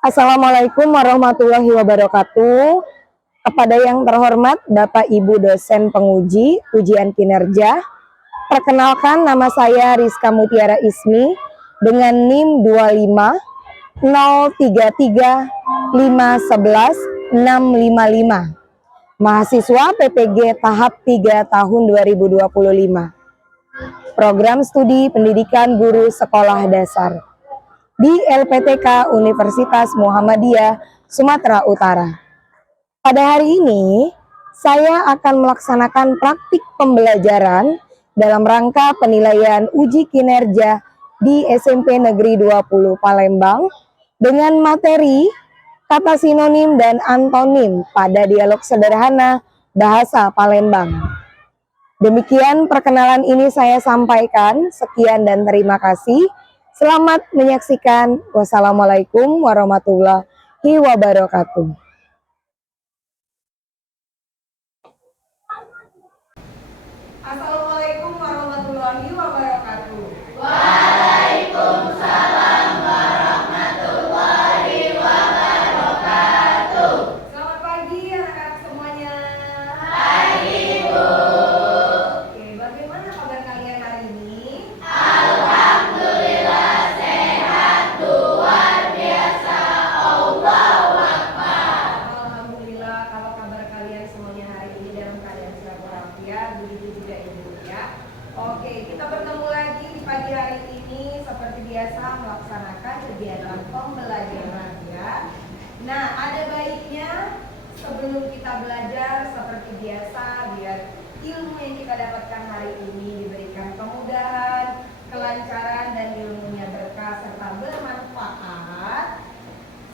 Assalamualaikum warahmatullahi wabarakatuh. Kepada yang terhormat Bapak Ibu dosen penguji ujian kinerja, perkenalkan nama saya Rizka Mutiara Ismi dengan NIM 25 033 511 655, mahasiswa PPG tahap 3 tahun 2025, program studi pendidikan guru sekolah dasar di LPTK Universitas Muhammadiyah Sumatera Utara. Pada hari ini, saya akan melaksanakan praktik pembelajaran dalam rangka penilaian uji kinerja di SMP Negeri 20 Palembang dengan materi kata sinonim dan antonim pada dialog sederhana bahasa Palembang. Demikian perkenalan ini saya sampaikan. Sekian dan terima kasih. Selamat menyaksikan. Wassalamualaikum warahmatullahi wabarakatuh. Assalamualaikum warahmatullahi wabarakatuh. Waalaikumsalam warahmatullahi wabarakatuh. Selamat pagi anak-anak semuanya. Pagi, Bu. Oke, bagaimana kabar kalian hari ini? Alhamdulillah sehat, luar biasa. Allahu Akbar. Alhamdulillah kalau kabar kalian semuanya hari ini dalam keadaan sehat walafiat, begitu juga Ibu ya. Oke, kita bertemu lagi di pagi hari ini seperti biasa melaksanakan kegiatan pembelajaran ya. Nah, ada baiknya sebelum kita belajar seperti biasa biar ilmu yang kita dapatkan hari ini diberikan kemudahan, kelancaran dan ilmunya berkah serta bermanfaat.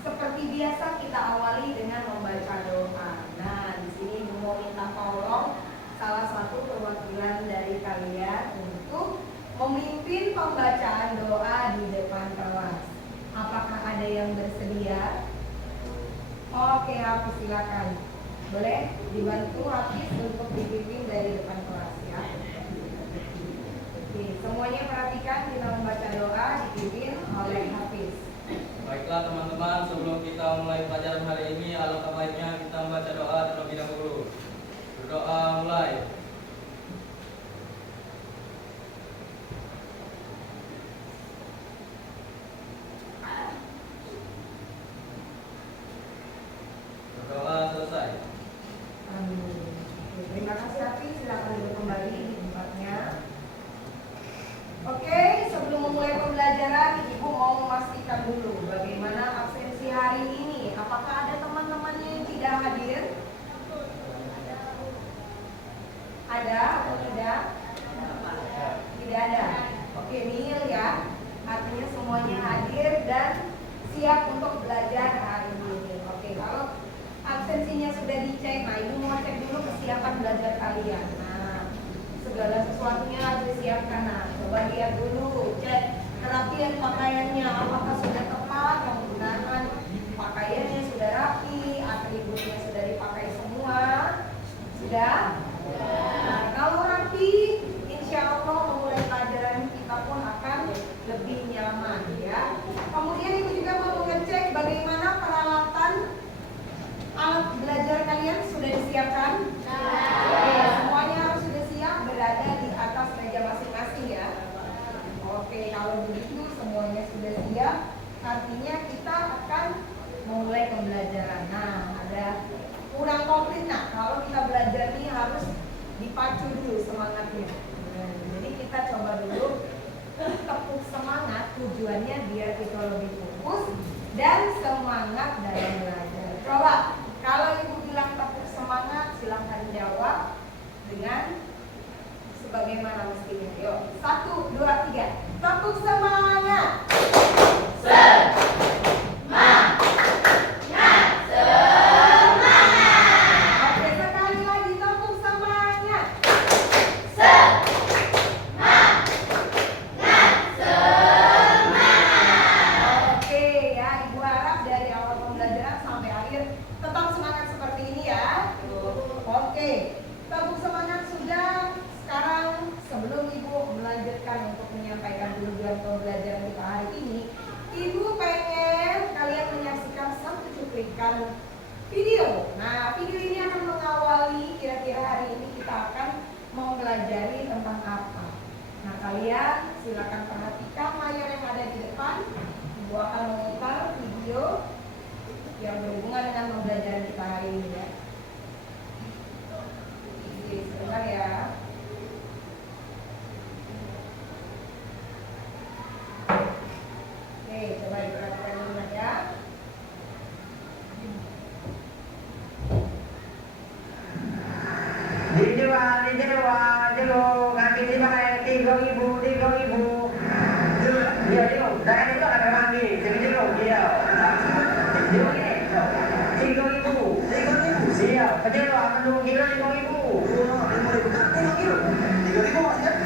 Seperti biasa kita awali dengan membaca doa. Nah, di sini Ibu mau minta tolong salah satu perwakilan dari kalian untuk memimpin pembacaan doa di depan kelas. Apakah ada yang bersedia? Oke, Hafiz silakan. Boleh dibantu Hafiz untuk dipimpin dari depan kelas ya. Oke, semuanya perhatikan kita membaca doa dipimpin oleh Hafiz. Baiklah teman-teman, sebelum kita mulai pelajaran hari ini, alangkah baiknya kita membaca doa terlebih dahulu. Berdoa mulai. Berdoa selesai. Amin. Oke, terima kasih Hafiz, silakan duduk kembali di tempatnya. Oke, sebelum memulai pembelajaran, Ibu mau memastikan dulu bagaimana absensi hari ini. Apakah ada teman-temannya yang tidak hadir? Ada atau tidak? Tidak ada. Oke, nil ya. Artinya semuanya hadir dan siap untuk belajar hari ini. Oke, kalau absensinya sudah dicek, nah Ibu mau cek dulu kesiapan belajar kalian. Nah, segala sesuatunya harus disiapkan. Nah, coba lihat dulu, cek kerapian pakaiannya, apakah sudah tepat, menggunakan pakaiannya sudah rapi, atributnya sudah dipakai semua, sudah? Nah, kalau rapi, insya Allah memulai pelajaran kita pun akan lebih nyaman ya. Kemudian Ibu juga mau mengecek bagaimana peralatan alat belajar kalian sudah disiapkan? Oke, semuanya harus sudah siap berada di atas meja masing-masing ya. Oke, kalau begitu semuanya sudah siap, artinya kita akan memulai pembelajaran. Nah, ada kurang komplit. Nah, kalau kita belajar ini harus dipacu dulu semangatnya. Nah, jadi kita coba dulu tepuk semangat, tujuannya biar kita lebih fokus dan semangat dalam belajar. Coba, kalau Ibu bilang tepuk semangat, silahkan jawab dengan sebagaimana mestinya. Yuk, 1, 2, 3. Tepuk semangat. Semangat, semangat. Oke, sekali lagi tepuk semangat. Semangat, semangat. Oke ya, memberikan video. Nah, video ini akan mengawali kira-kira hari ini kita akan mempelajari tentang apa. Nah, kalian silakan perhatikan layar yang ada di depan. Ibu akan memutar video yang berhubungan dengan pembelajaran kita hari ini ya. Oke, sebentar ya. Oke, coba diperhatikan dulu ya. Dulu, kaki di mana? 3.000. Dia dulu, dah ini tuh ada mandi, jadi dulu dia. Dulu ni, 3.000. Siap, kerja lu akan 2 kilo 5.000. 5.000 kan 3 kilo. 3.000 maksudnya?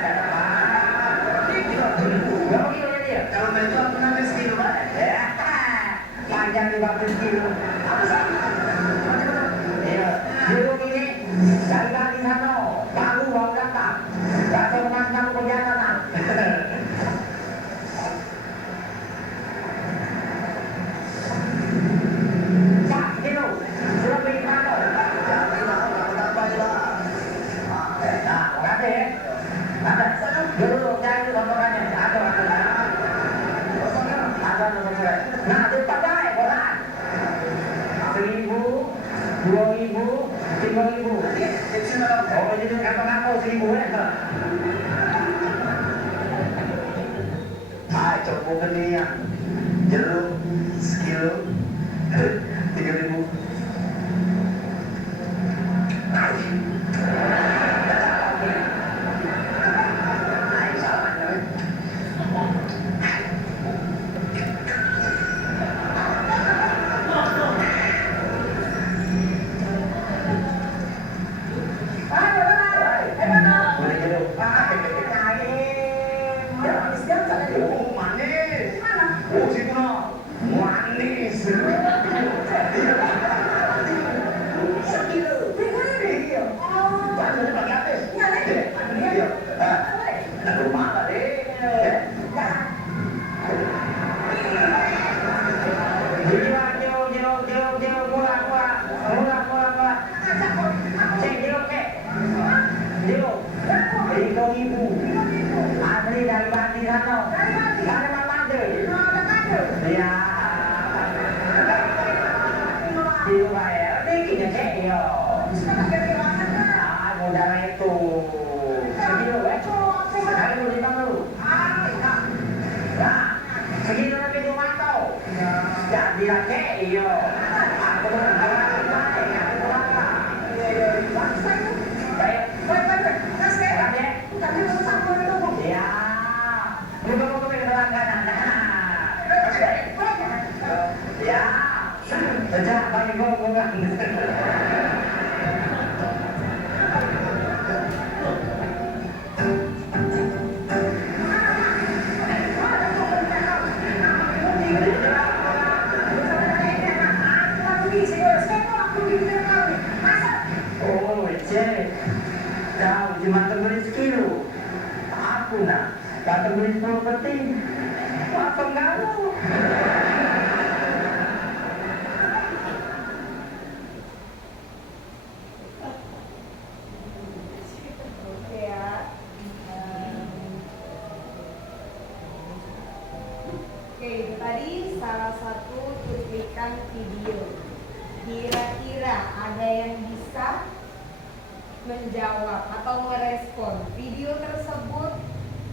Dah apa? 3 kilo dia. Kalau begitu aku nanti sekilo mana? Panjang 15 kilo. Apa sih? Iya, dulu ini dari kaki sana, baru datang. Datang dengan perjalanan. Cak, kilo, sudah beli mana? Jadi lah, apa lah? Nah, makasih ya. Ada, dulu cari itu gambarannya. Ada. Nah, cepat dah, koran. 1.000, 2.000, 3.000. Oh, jadi ngaku 1.000 ya? Coba beli yang jeruk sekilo 3.000. Asli dari Bandi sana. Mana Mande? Ya. Di rumah ya, ini kita yo. Modal itu. Segini loh, sekali dulu di dulu. Nah, segini nanti di mantau. Jadi lagi yo. Aku mau kalah lagi, aku berapa? Ya, juga mau ke langganan. Ya, sejak pagi gua. Oh, cek. Kau cuma terbeli sekilo. Aku nak, tak terbeli 10 peti. Apa kamu? Oke ya. Oke, itu tadi salah satu cuplikan video. Kira-kira ada yang bisa menjawab atau merespon video tersebut?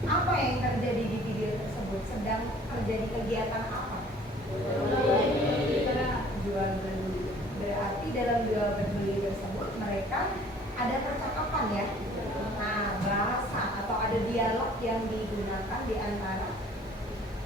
Apa yang terjadi di video tersebut? Sedang terjadi kegiatan apa? Jual beli. Berarti dalam jual beli tersebut mereka ada percakapan ya. Nah, bahasa atau ada dialog yang digunakan di antara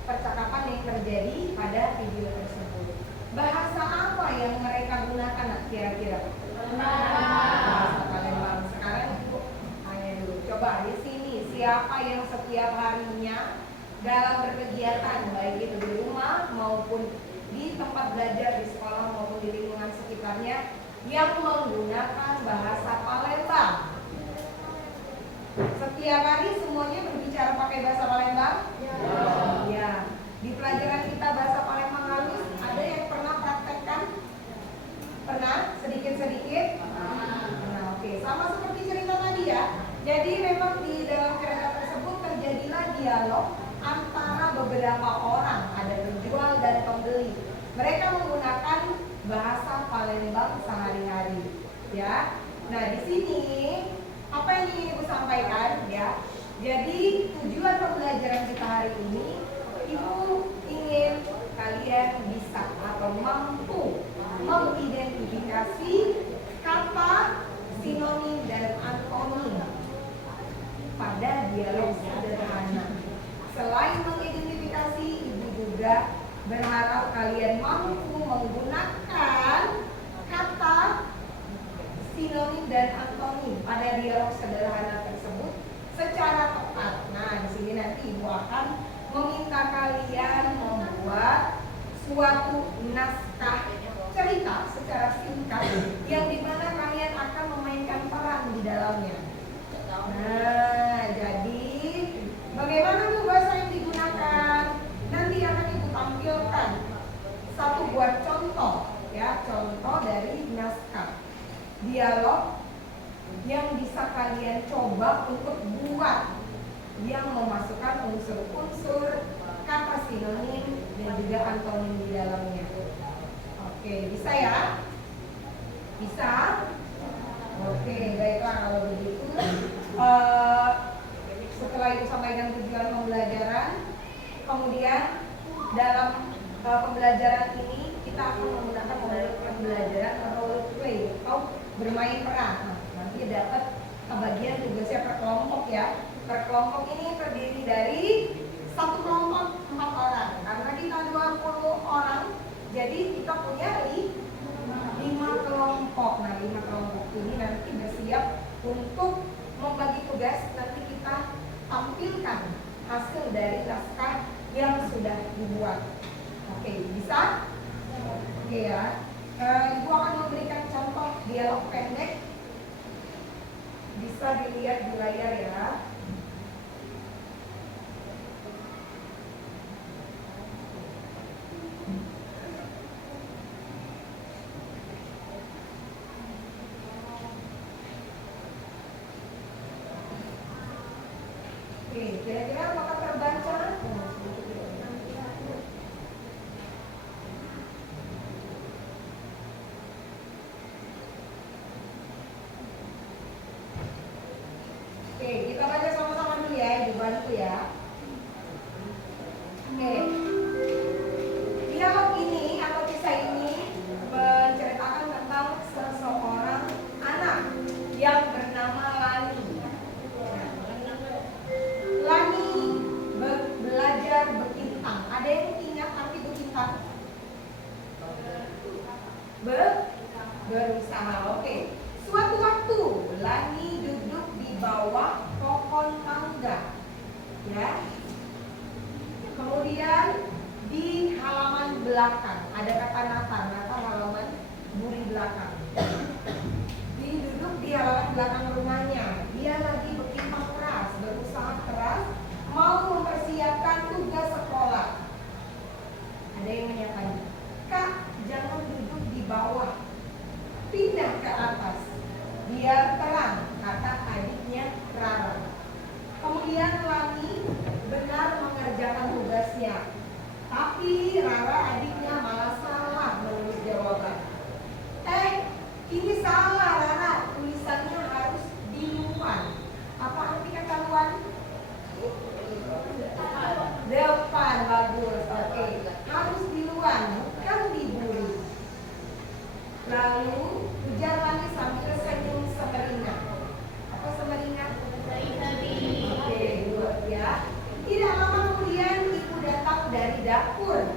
percakapan yang terjadi pada video tersebut. Bahasa apa yang mereka gunakan kira-kira? Bahasa Palembang. Sekarang Ibu tanya dulu. Coba di sini siapa yang setiap harinya dalam berkegiatan baik itu di rumah maupun di tempat belajar di sekolah maupun di lingkungan sekitarnya yang menggunakan bahasa Palembang? Setiap hari semuanya berbicara pakai bahasa Palembang? Ya. Di pelajaran kita bahasa Palembang halus ada yang pernah praktekkan Mereka menggunakan bahasa Palembang sehari-hari, ya. Nah, di sini apa yang ingin Ibu sampaikan, ya? Jadi tujuan pembelajaran kita hari ini, Ibu ingin kalian bisa atau mampu mengidentifikasi kata, sinonim, dan antonim pada dialog sederhana. Selain mengidentifikasi, Ibu juga berharap kalian mampu menggunakan kata, sinonim, dan antonim pada dialog sederhana tersebut secara tepat. Nah, di sini nanti Ibu akan meminta kalian membuat suatu naskah cerita secara singkat yang dimana kalian akan memainkan peran di dalamnya. Nah, jadi bagaimana Bu bahasa yang digunakan? Nanti akan Ibu tampilkan satu buah contoh, ya, contoh dari naskah dialog yang bisa kalian coba untuk buat yang memasukkan unsur-unsur kata sinonim dan juga antonim di dalamnya. Oke, bisa ya? Bisa? Oke, baiklah kalau begitu. Setelah itu sampaikan tujuan pembelajaran, kemudian dalam pembelajaran ini kita akan menggunakan pembelajaran role play atau bermain peran. Nah, nanti dapat kebagian tugasnya per kelompok ya. Per kelompok ini terdiri dari satu kelompok 4 orang. Karena kita 20 orang, jadi kita punya 5 kelompok. Nah, 5 kelompok ini nanti bersiap untuk membagi tugas. Nanti kita tampilkan hasil dari naskah yang sudah dibuat. Oke, bisa? Oke ya. Ibu akan memberikan contoh dialog pendek. Bisa dilihat di layar ya. Oke, kira-kira apakah terbaca? Oke, kita baca sama-sama dulu ya, Ibu bantu ya. Oke. Dialog ini atau kisah ini menceritakan tentang seseorang anak yang bernama Lani. Lani belajar berkintang. Ada yang ingat arti berkintang? Berusaha. Oke. Suatu waktu Lani duduk di bawah pohon mangga, ya. Kemudian di halaman belakang ada kata nata halaman buri belakang. Duduk di halaman belakang rumahnya. Dia lagi berkintang keras, berusaha keras, mau mempersiapkan tugas sekolah. Ada yang menyatakan, "Kak, jangan duduk di bawah, pindah ke atas, biar terang," kata adiknya Rara. Kemudian Lani benar mengerjakan tugasnya, tapi Rara adiknya malah salah menulis jawaban. Ini salah Rara, tulisannya harus di luar. Apa arti kata luar? Depan, bagus. Oke, harus di luar, bukan di buri. Lalu ujar Lani sambil senyum semeringah. Apa semeringah? Oke, good ya. Tidak lama kemudian ibu datang dari dapur.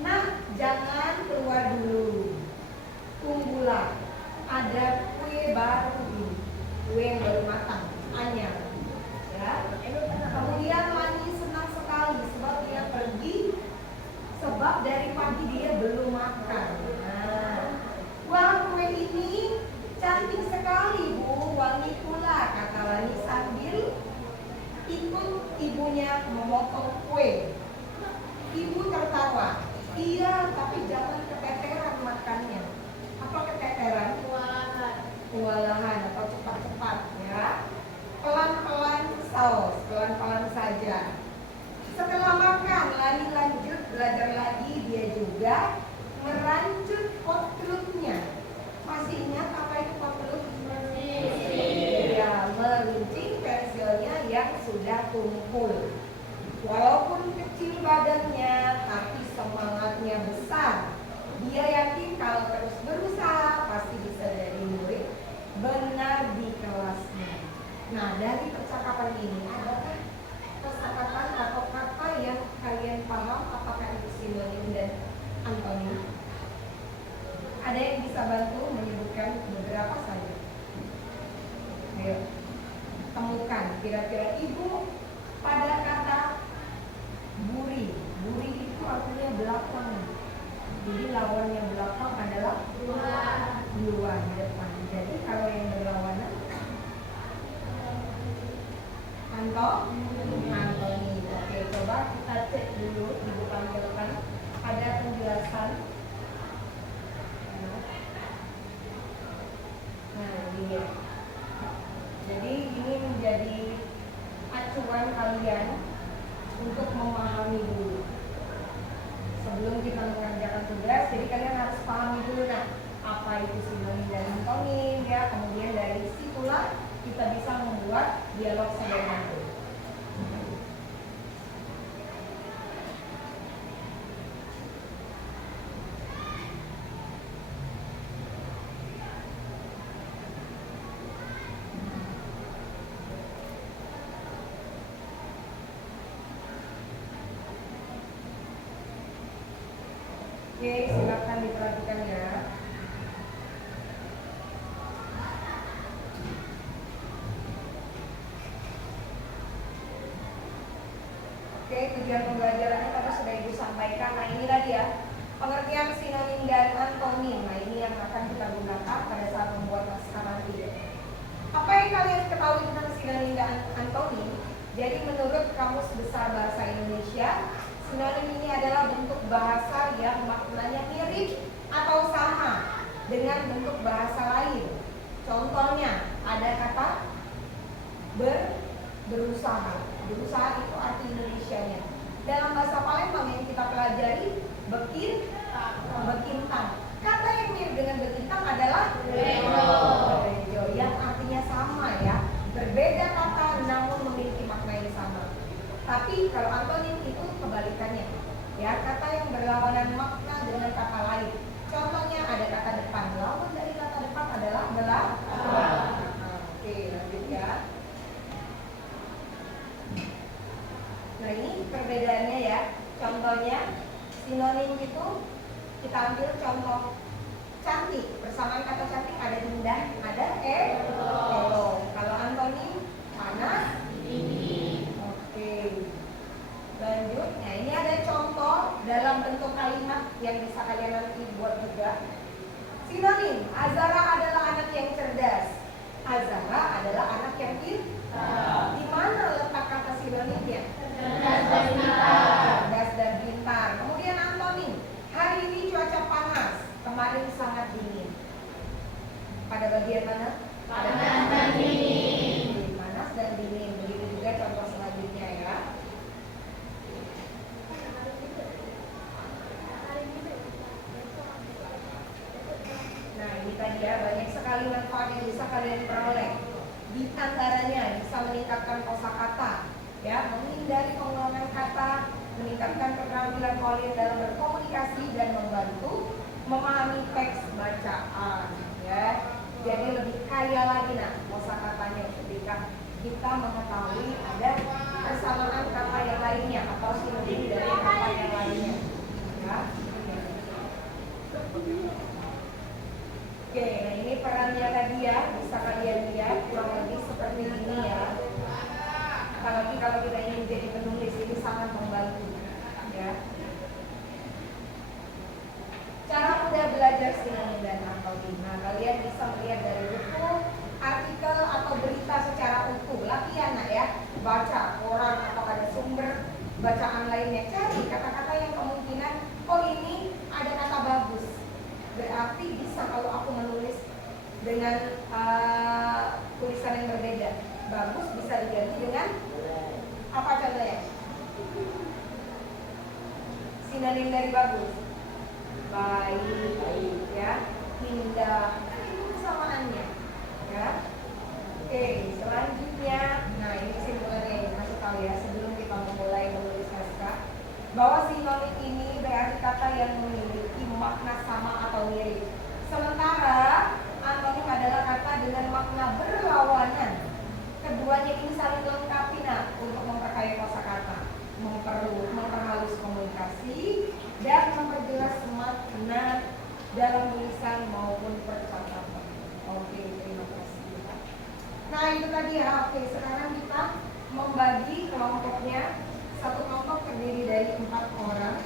"Nah, jangan keluar dulu. Tunggulah, ada kue baru ini. Kue yang baru matang, anyar." Ya. Kemudian Lani senang sekali sebab dia pergi, sebab dari pagi dia belum makan. Nah, "Wah, kue ini cantik sekali Bu, wangi pula," kata Lani sambil ikut ibunya memotong kue. Ibu tertawa. "Iya, tapi jangan keteteran makannya." Apa keteteran? Kewalahan atau cepat-cepat ya. Pelan-pelan saus, pelan-pelan saja. Setelah makan, Lani lanjut belajar lagi. Dia juga merancut kotlutnya. Masih ingat apa itu kotlut? Ya, meruncing pensilnya yang sudah tumpul. Walaupun kecil badannya, tapi semangatnya besar. Dia yakin kalau terus berusaha pasti bisa jadi murid benar di kelasnya. Nah, dari percakapan ini adakah kosakata atau kata yang kalian paham apakah itu sinonim dan antonim? Ada yang bisa bantu menyebutkan beberapa saja? Ayo, temukan kira-kira ibu pada kata buri. Buri itu artinya belakang. Jadi lawannya belakang adalah luar di depan. Jadi kalau yang berlawanan antoni. Oke, coba kita cek dulu, ibu tampilkan ada penjelasan. Nah, ini ya. Jadi ini menjadi acuan kalian untuk memahami dulu. Sebelum kita mengerjakan tugas, jadi kalian harus pahami dulu apa itu sinonim dan antonim ya. Kemudian dari situlah kita bisa membuat dialog sederhana. Oke, silakan diperhatikan ya. Oke, tujuan pembelajarannya tadi sudah Ibu sampaikan. Nah, inilah dia pengertian sinonim dan antonim. Nah, ini yang akan kita gunakan pada saat membuat naskah nanti. Apa yang kalian ketahui tentang sinonim dan antonim? Jadi menurut Kamus Besar Bahasa Indonesia, sinonim ini adalah bentuk bahasa yang maknanya mirip atau sama dengan bentuk bahasa lain. Contohnya, ada kata berusaha. Berusaha itu arti Indonesianya. Dalam bahasa Palembang yang kita pelajari, bekintang. Kata yang mirip dengan bekintang adalah bejo, yang artinya sama ya. Berbeda kata namun memiliki makna yang sama. Tapi kalau antonim itu kebalikannya. Ya, kata yang berlawanan makna dengan kata lain. Contohnya ada kata depan. Lawan dari kata depan adalah belakang. Oke, lanjut ya. Nah, ini perbedaannya ya. Contohnya sinonim itu kita ambil contoh cantik. Bersamaan kata cantik ada indah, ada elok. Kalau antonim panas, dingin. Oke. Lanjut. Nah, ini ada contoh dalam bentuk kalimat yang bisa kalian nanti buat juga. Sinonim, Azara adalah anak yang cerdas. Azara adalah anak yang pintar. Di mana letak kata sinonimnya? Cerdas dan pintar. Kemudian antonim, hari ini cuaca panas, kemarin sangat dingin. Pada bagian mana? Panas dan dingin. Panas dan dingin. Begitu juga contoh selanjutnya ya. Nah, ini tadi ya, banyak sekali manfaat yang bisa kalian peroleh. Di antaranya bisa meningkatkan kosakata, ya, menghindari pengulangan kata, meningkatkan keterampilan kalian dalam berkomunikasi dan membantu memahami teks bacaan, ya. Jadi lebih kaya lagi kosakatanya ketika kita mengetahui ada persamaan kata yang lainnya atau sinonim dari kata yang lainnya, ya. Oke, nah ini perannya tadi ya, bisa kalian lihat kurang lebih seperti ini ya. Apalagi kalau kita ingin jadi penulis, ini sangat membantu ya. Cara mudah belajar sinonim dan antonim. Nah, kalian bisa melihat dari buku, artikel atau berita secara utuh. Latihan ya, baca koran atau ada sumber bacaan lainnya. Cari kata-kata yang kemungkinan, oh ini ada kata bagus. Berarti bisa kalau aku menulis dengan tulisan yang berbeda. Bagus bisa diganti dengan apa contohnya? dari bagus. Baik, ya. Indah. Itu kesamaannya, ya. Oke, selanjutnya, nah ini kesimpulannya masuk tahu ya sebelum kita memulai menulis naskah bahwa sinonim ini berarti kata yang memiliki makna sama atau mirip. Sementara antonim adalah kata dengan makna berlawanan. Keduanya ini saling melengkapi untuk memperkaya kosakata, memperhalus komunikasi, dan memperjelas makna dalam tulisan maupun percakapan. Oke, terima kasih. Nah itu tadi ya. Oke, sekarang kita membagi kelompoknya. Satu kelompok terdiri dari 4 orang.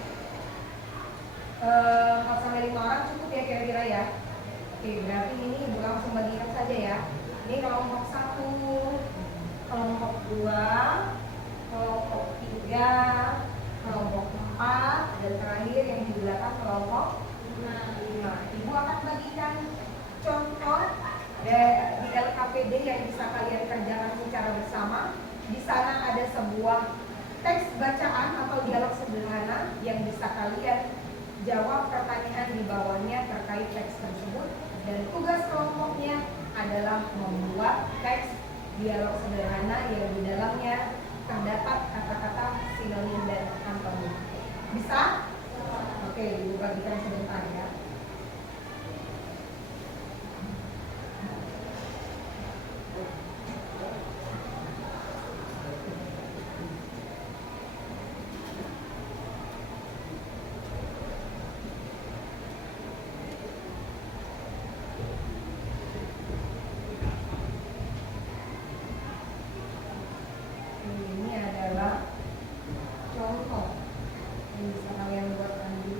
4 sampai 5 orang cukup ya kira-kira ya. Oke, berarti ini ibu langsung bagikan saja ya. Ini kelompok 1, kelompok 2, kelompok 3, kelompok 4, dan terakhir yang di belakang kelompok 5. Ibu akan bagikan contoh di LKPD yang bisa kalian kerjakan secara bersama. Di sana ada sebuah teks bacaan atau dialog sederhana yang bisa kalian jawab pertanyaan di bawahnya terkait teks tersebut, dan tugas kelompoknya adalah membuat teks dialog sederhana yang di dalamnya terdapat kata-kata sinonim dan antonim. Bisa? Oke, ibu bagikan sebentar ya. Ini adalah contoh yang bisa kalian buat nanti.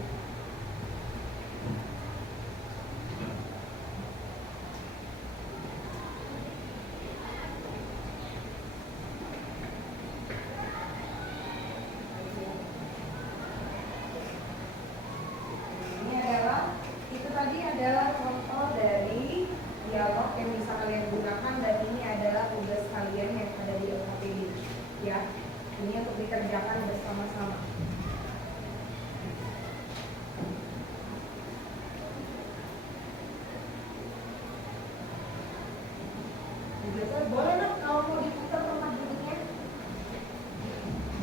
Itu tadi adalah contoh dari dialog yang bisa kalian gunakan, dan ini adalah tugas kalian yang ada di LKPD ya. Ini untuk dikerjakan bersama-sama. Boleh dong kalau mau diputar tempat duduknya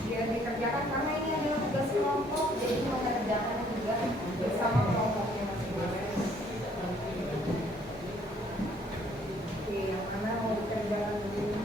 biar dikerjakan, karena ini adalah tugas kelompok, jadi mengerjakan juga bersama kelompoknya masing-masing. Oke, yang mana mau dikerjakan dulu?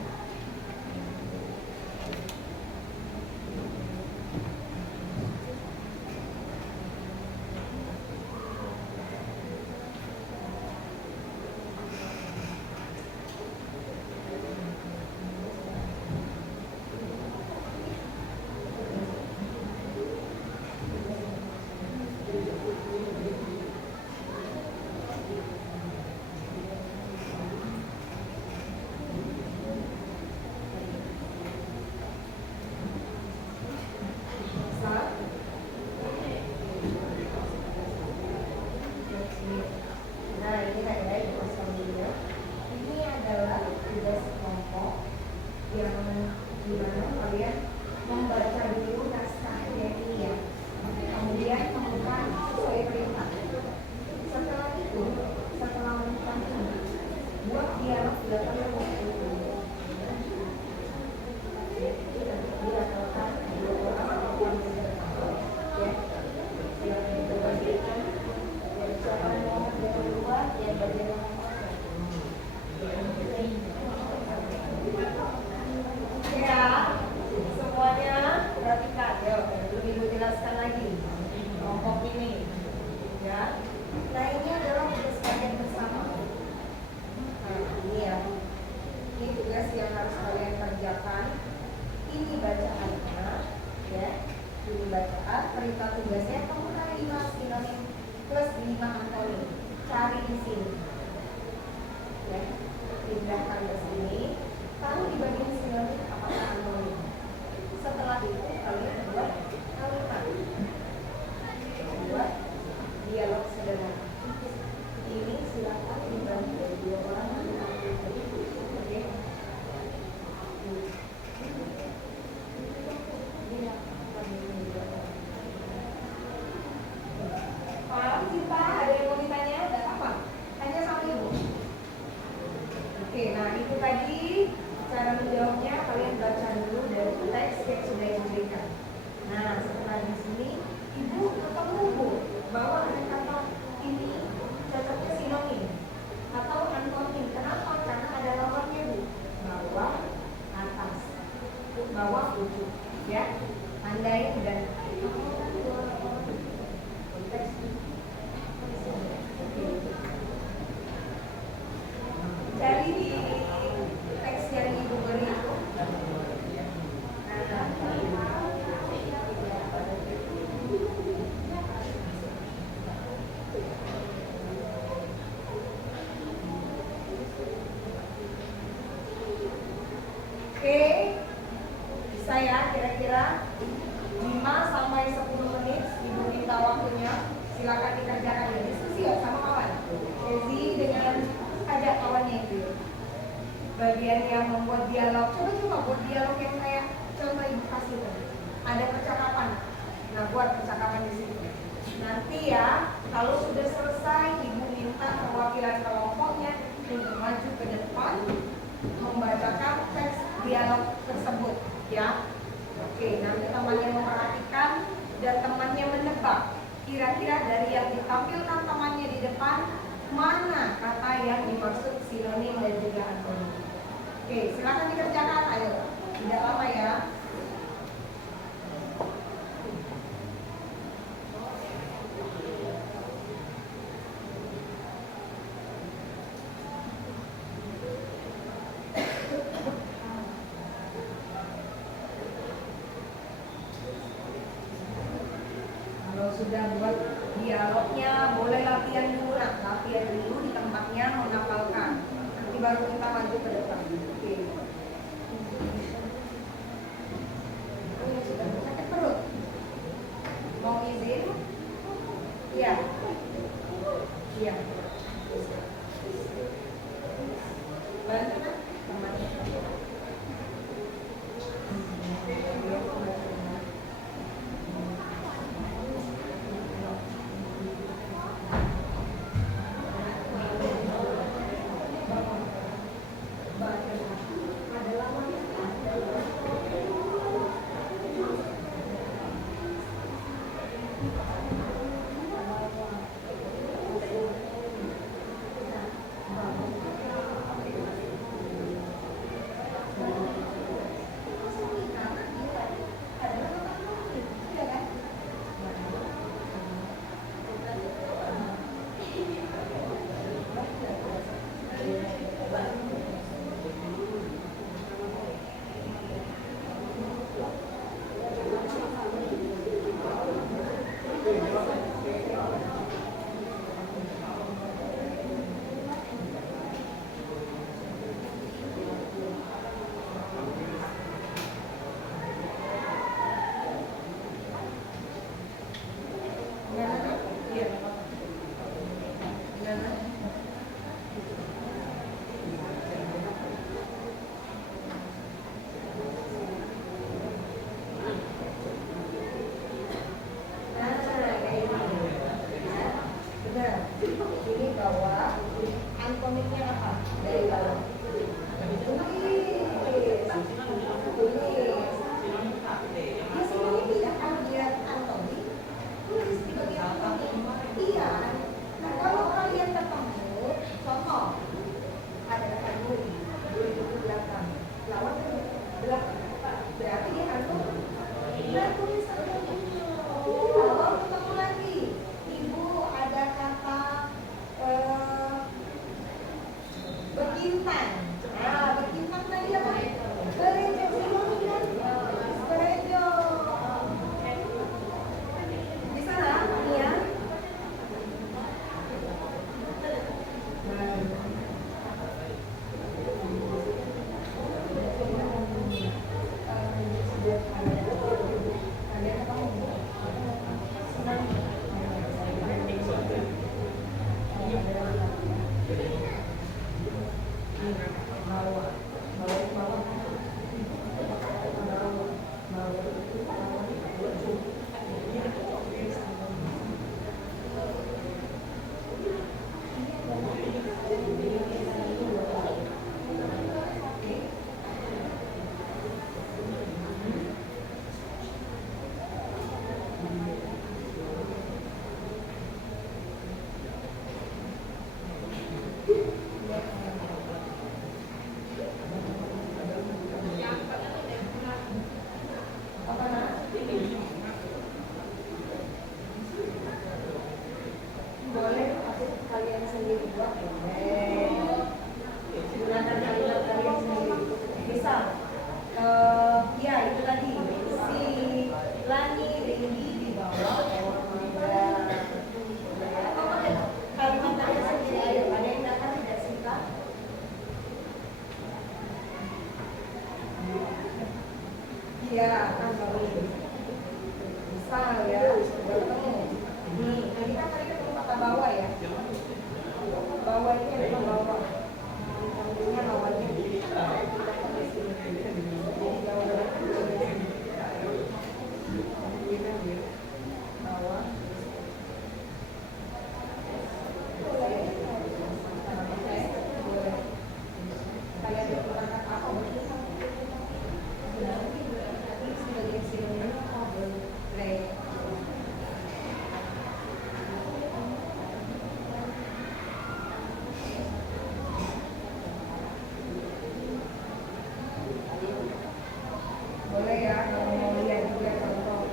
Nah ini ada di personilnya. Ini adalah tugas kelompok yang dimana kalian membaca dulu naskahnya ini ya. Kemudian temukan sesuai perintah. Setelah itu, setelah menemukan ini, buat dialog 8 menit. Semuanya perhatikan ya, lebih dijelaskan lagi kelompok ini ya. Nah ini adalah tugas kalian bersama. Nah ini ya, ini tugas yang harus kalian kerjakan. Ini bacaannya ya, ini bacaan. Perintah tugasnya temukan 5 sinonim plus 5 antonim. Cari di sini ya, pindahkan ke sini. Tahu di bagian sinonim apakah antonim. Setelah itu kalian buat kalimat, buat dialog sederhana. Ini silakan dibantu dari 2 orang. Oke. Silakan dikerjakan ya, diskusi ya sama kawan. Ezi dengan ajak kawannya itu. Bagian yang membuat dialog, coba buat dialog yang kayak contoh ibu kasih tadi. Ada percakapan. Nah, buat percakapan di situ. Nanti ya, kalau sudah selesai, ibu minta perwakilan kelompoknya untuk maju ke depan membacakan teks dialog tersebut, ya. Oke, nanti temannya memperhatikan dan temannya menebak. Kira-kira dari yang ditampilkan temannya di depan, mana kata yang dimaksud sinonim dan juga antonim. Oke, silakan dikerjakan, ayo. Tidak lama ya. Kalau sudah buat dialognya, boleh latihan dulu. Nah, latihan dulu di tempatnya menghafalkan. Nanti baru kita maju ke depan. Oke. Oh, ya sudah sakit perut. Mau izin? Iya. Iya. Bantu kan? Temannya. Ini bawah, antoнимnya apa? Dari bawah. Dia sebenarnya tidak kalau dia antonim, tulis di bagian antonim. Iya. Nah, kalau kalian ketemu, contoh, ada kata duri itu belakang, lawan belakang. Berarti dia antonim. Nah, tulis antonimnya. Kalau ketemu lagi, ibu ada kata bekintan. Nah, bekintan tadi apa? Berejo, sinonim kan? Berejo. Di sana, Mia. Boleh kalian sendiri buat, gunakan kalimat kalian sendiri. Misal, ya itu tadi si Lani Rindy di bawah atau pakai kalimat kalian sendiri. Ayo, ada yang datang tidak singkat? Iya, kan baru misal ya, sudah ketemu. Nih, tadi kan bawah ya. Bawah ini adalah bawah. Ini lawannya. Bawah. Kalian menggunakan apa? Sebagai sinonim boleh. Boleh ya, kalau mau lihat juga contoh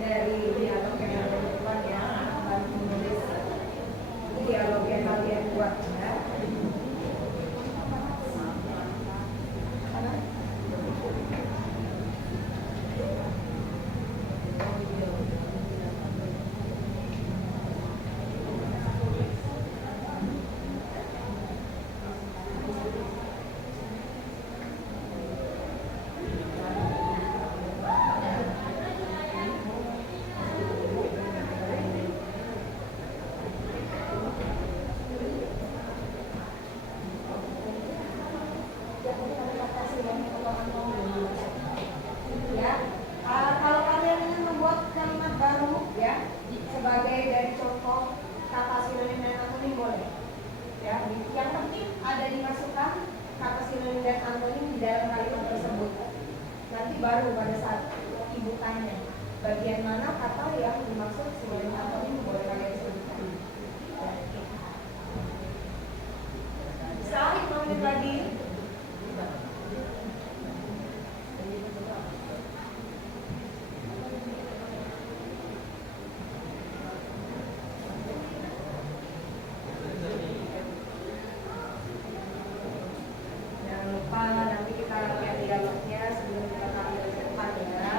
dari dialog yang ada di depan ya, bantu menulis dialog yang kalian buat ya. Ya, kalau kalian ingin membuat kalimat baru ya sebagai dari contoh kata sinonim dan antonim boleh. Ya, yang penting ada dimasukkan kata sinonim dan antonim di dalam kalimat tersebut. Nanti baru pada saat ibu tanya bagian mana kata yang dimaksud sinonim dan antonim boleh kalian sebutkan. Bisa 5 menit lagi. Jangan lupa nanti kita lihat dialognya sebelum kita tampil ke depan ya.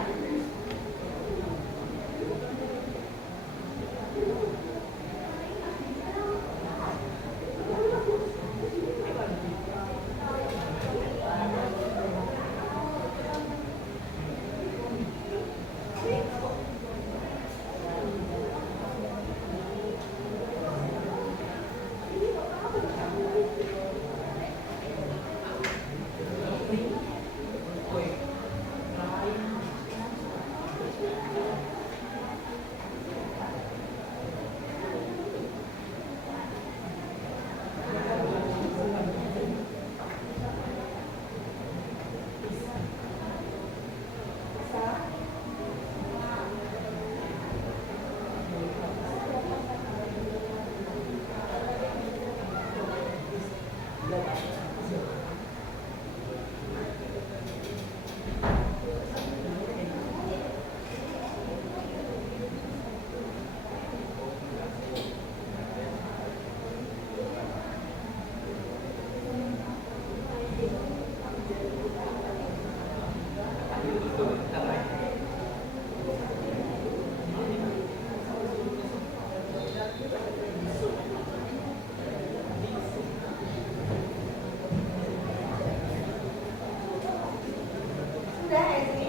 Sudah ya sini?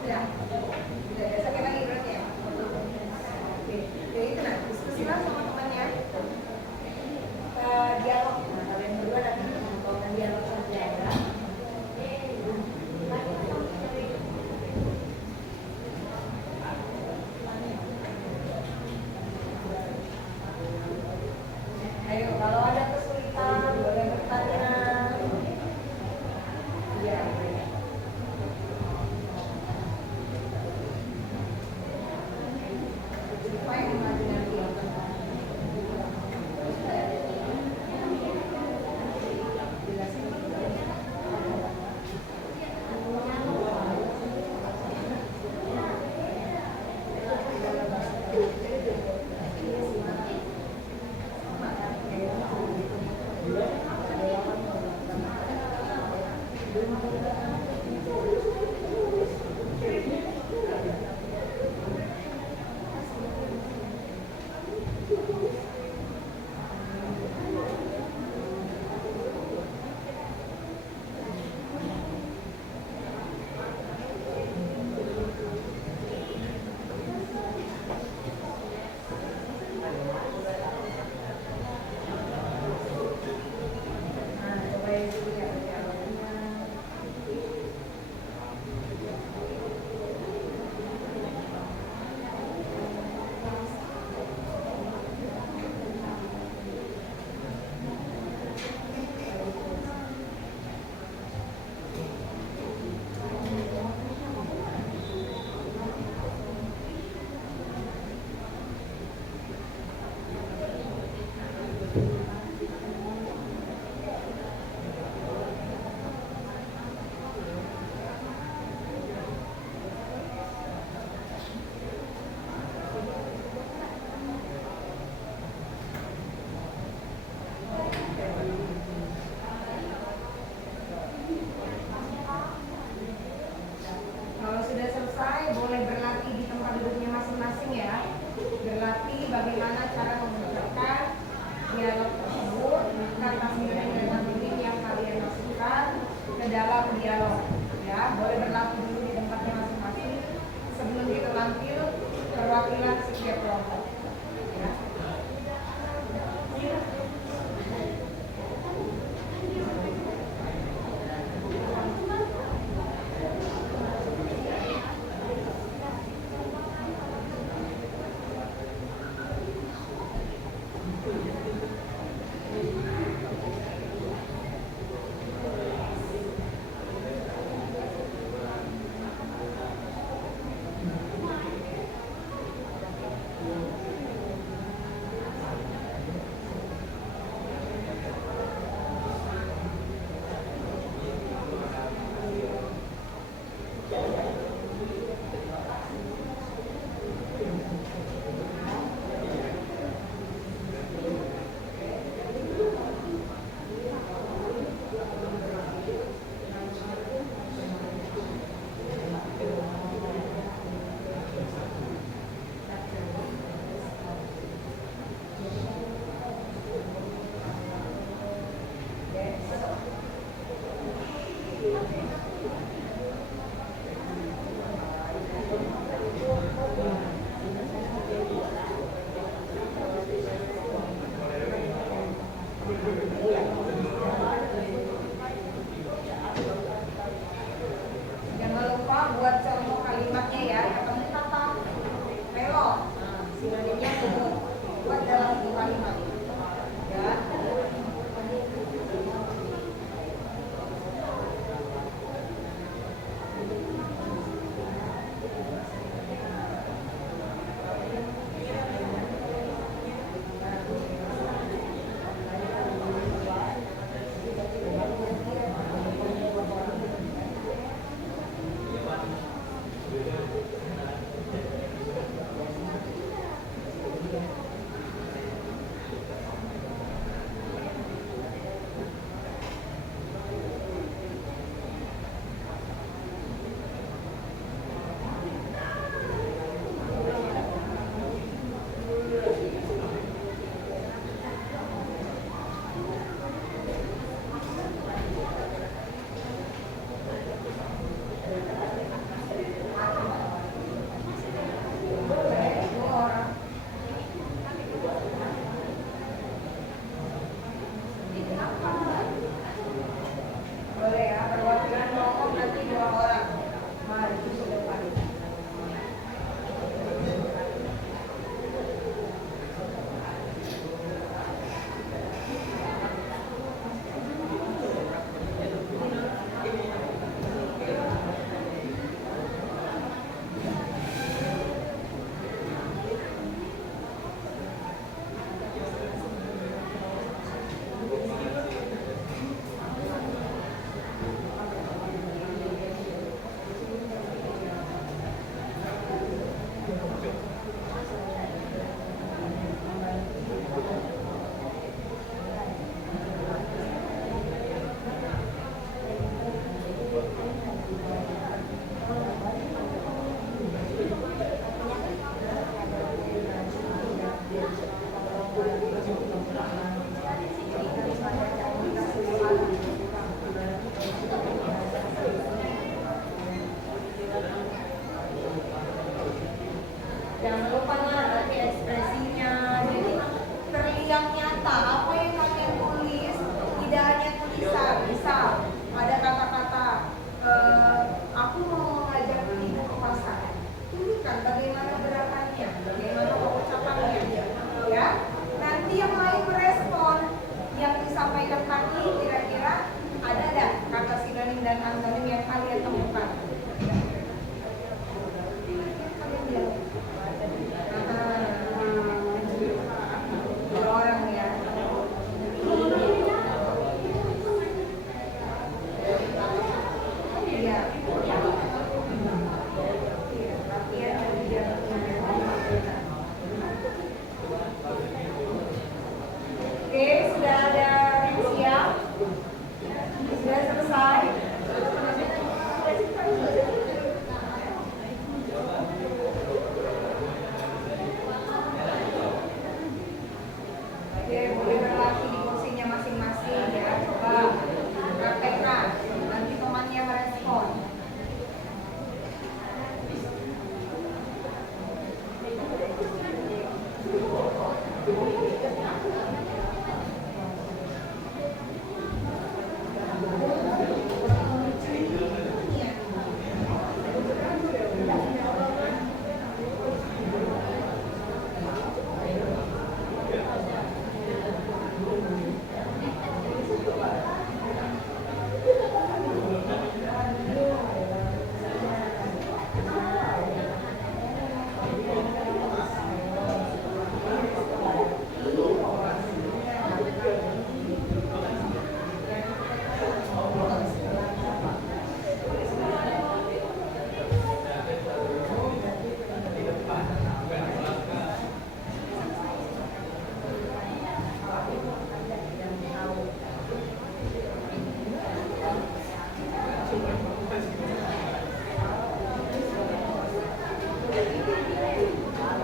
Sudah. Sudah ya, sakit lagi berarti ya? Oke, jadi tenang, diskusilah sama temannya. Dialog, nah kalian berdua nanti melakukan dialog saja ya. Ayo, kalau ada kesulitan boleh bertanya. Iya. Supaya maju nanti. Jelasin.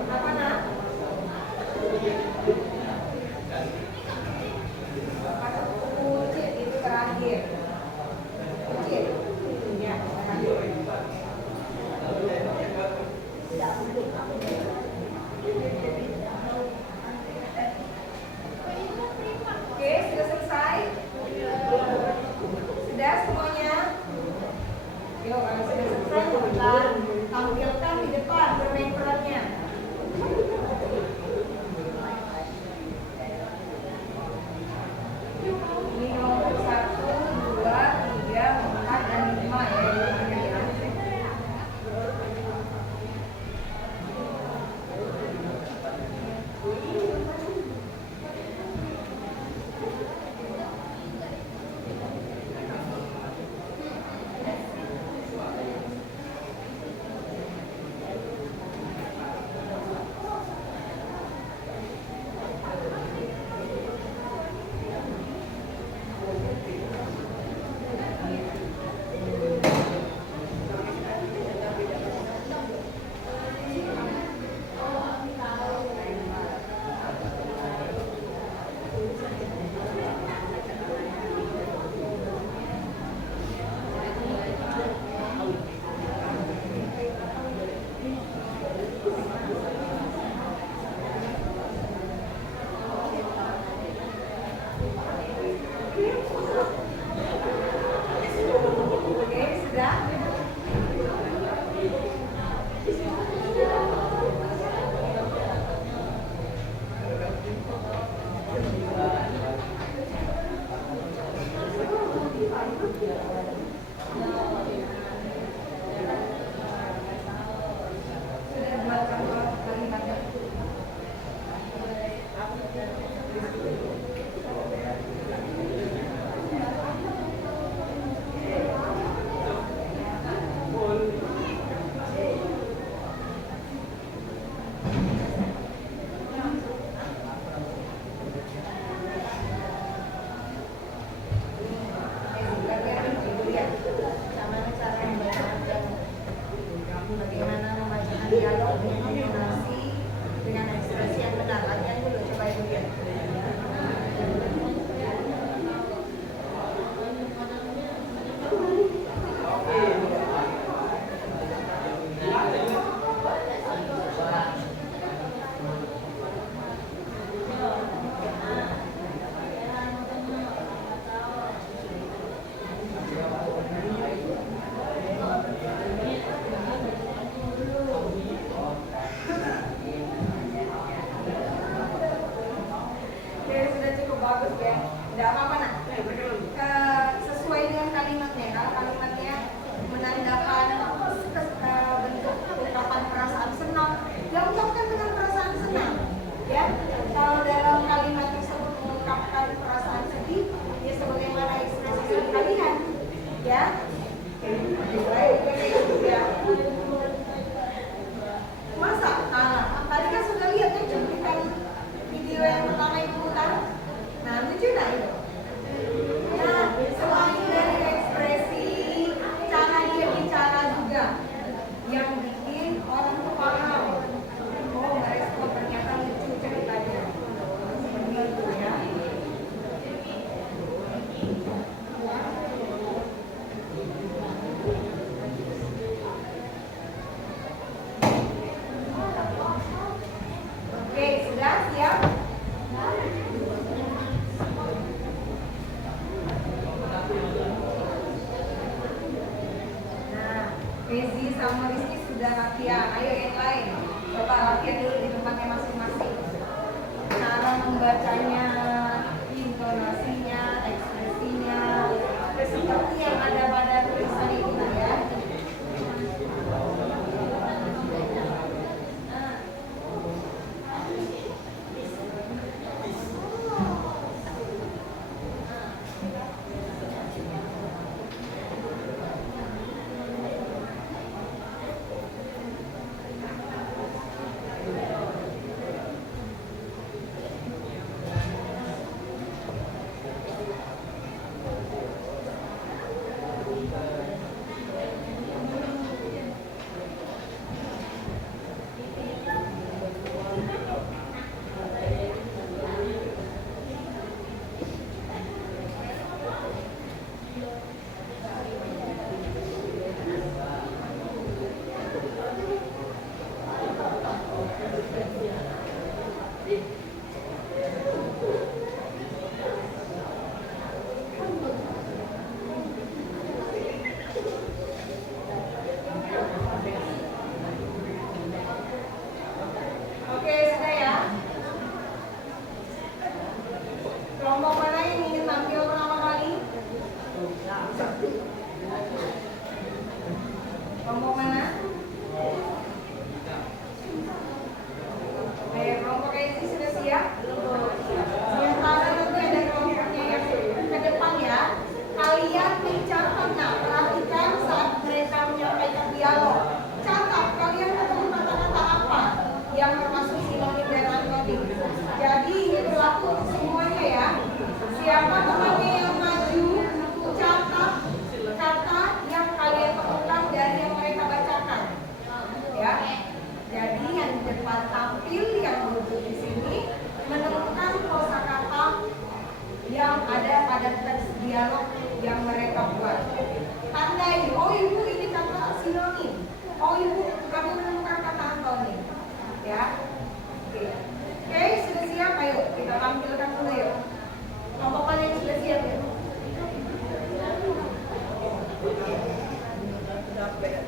Apa nak? Kucit itu terakhir. Kucit. Ya, terakhir. Oke, sudah selesai? Sudah semuanya? Yuk, kalau sudah selesai, cepetan tampilkan di depan bermain perannya. Ini nomor 1, 2, 3, 4, dan 5 ya. Oke, sudah? Sudah buat contoh kalimatnya. Bagaimana membacakan dialog dengan intonasi dengan ekspresi yang benar. Latihan dulu, coba ibu lihat. Oke, sudah cukup bagus ya. Tidak apa-apa nak. Sesuai dengan kalimatnya. Kalau kalimatnya menandakan bentuk ungkapan perasaan senang, ya ungkapkan dengan perasaan senang. Ya, kalau dalam kalimat tersebut mengungkapkan perasaan sedih, ya sebagaimana ekspresi sedih kalian. Ya. Baik, ya. Masa? Tadi kan sudah lihat kan cuplikan video yang pertama itu putar. Nah, lucu nah itu. Nah, selain dari ekspresi, cara dia bicara juga sama Rizky sudah latihan. Ayo yang lain, coba latihan dulu di tempatnya masing-masing. Cara membacanya, intonasinya, ekspresinya, seperti yang ada pada tulisan itu ya. Oke, sudah ya. Kelompok mana yang ingin tampil pertama kali? Kelompok mana? Oke, kelompok ini sudah siap? Sementara nanti ada kelompoknya yang ke depan ya. Kalian mencatat, nah perhatikan saat mereka menyampaikan dialog. Catat kalian ketemu kata-kata apa yang termasuk sinonim dan antonim. Jadi ini berlaku untuk semuanya ya. Siapa temannya yang maju, catat kata yang kalian temukan dari yang mereka bacakan. Ya. Jadi yang di depan tampil yang duduk di sini menemukan kosakata yang ada pada teks dialog yang mereka buat. Tandai, oh ibu ini kata sinonim. Oh ibu, kamu menemukan kata antonim. Ya. Oke, sudah siap? Ayo kita tampilkan dulu yuk. Kelompok mana yang sudah siap ya?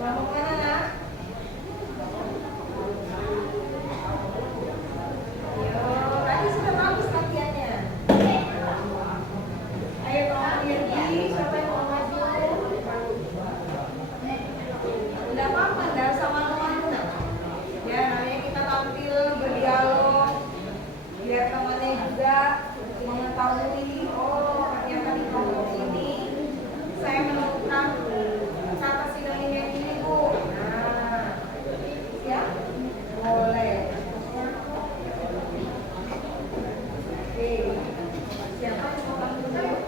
Kelompok mana nak? Yo, tadi sudah bagus latihannya. Ayo kelompok Irgi, siapa yang mau maju? Udah apa-apa, nggak usah malu-malu nak. Ya, namanya kita tampil berdialog biar temannya juga mengetahui, oh ternyata di kelompok ini saya menemukan kata sinonim yang ini bu. Nah, ya boleh. Oke, siapa yang mau bantu dulu?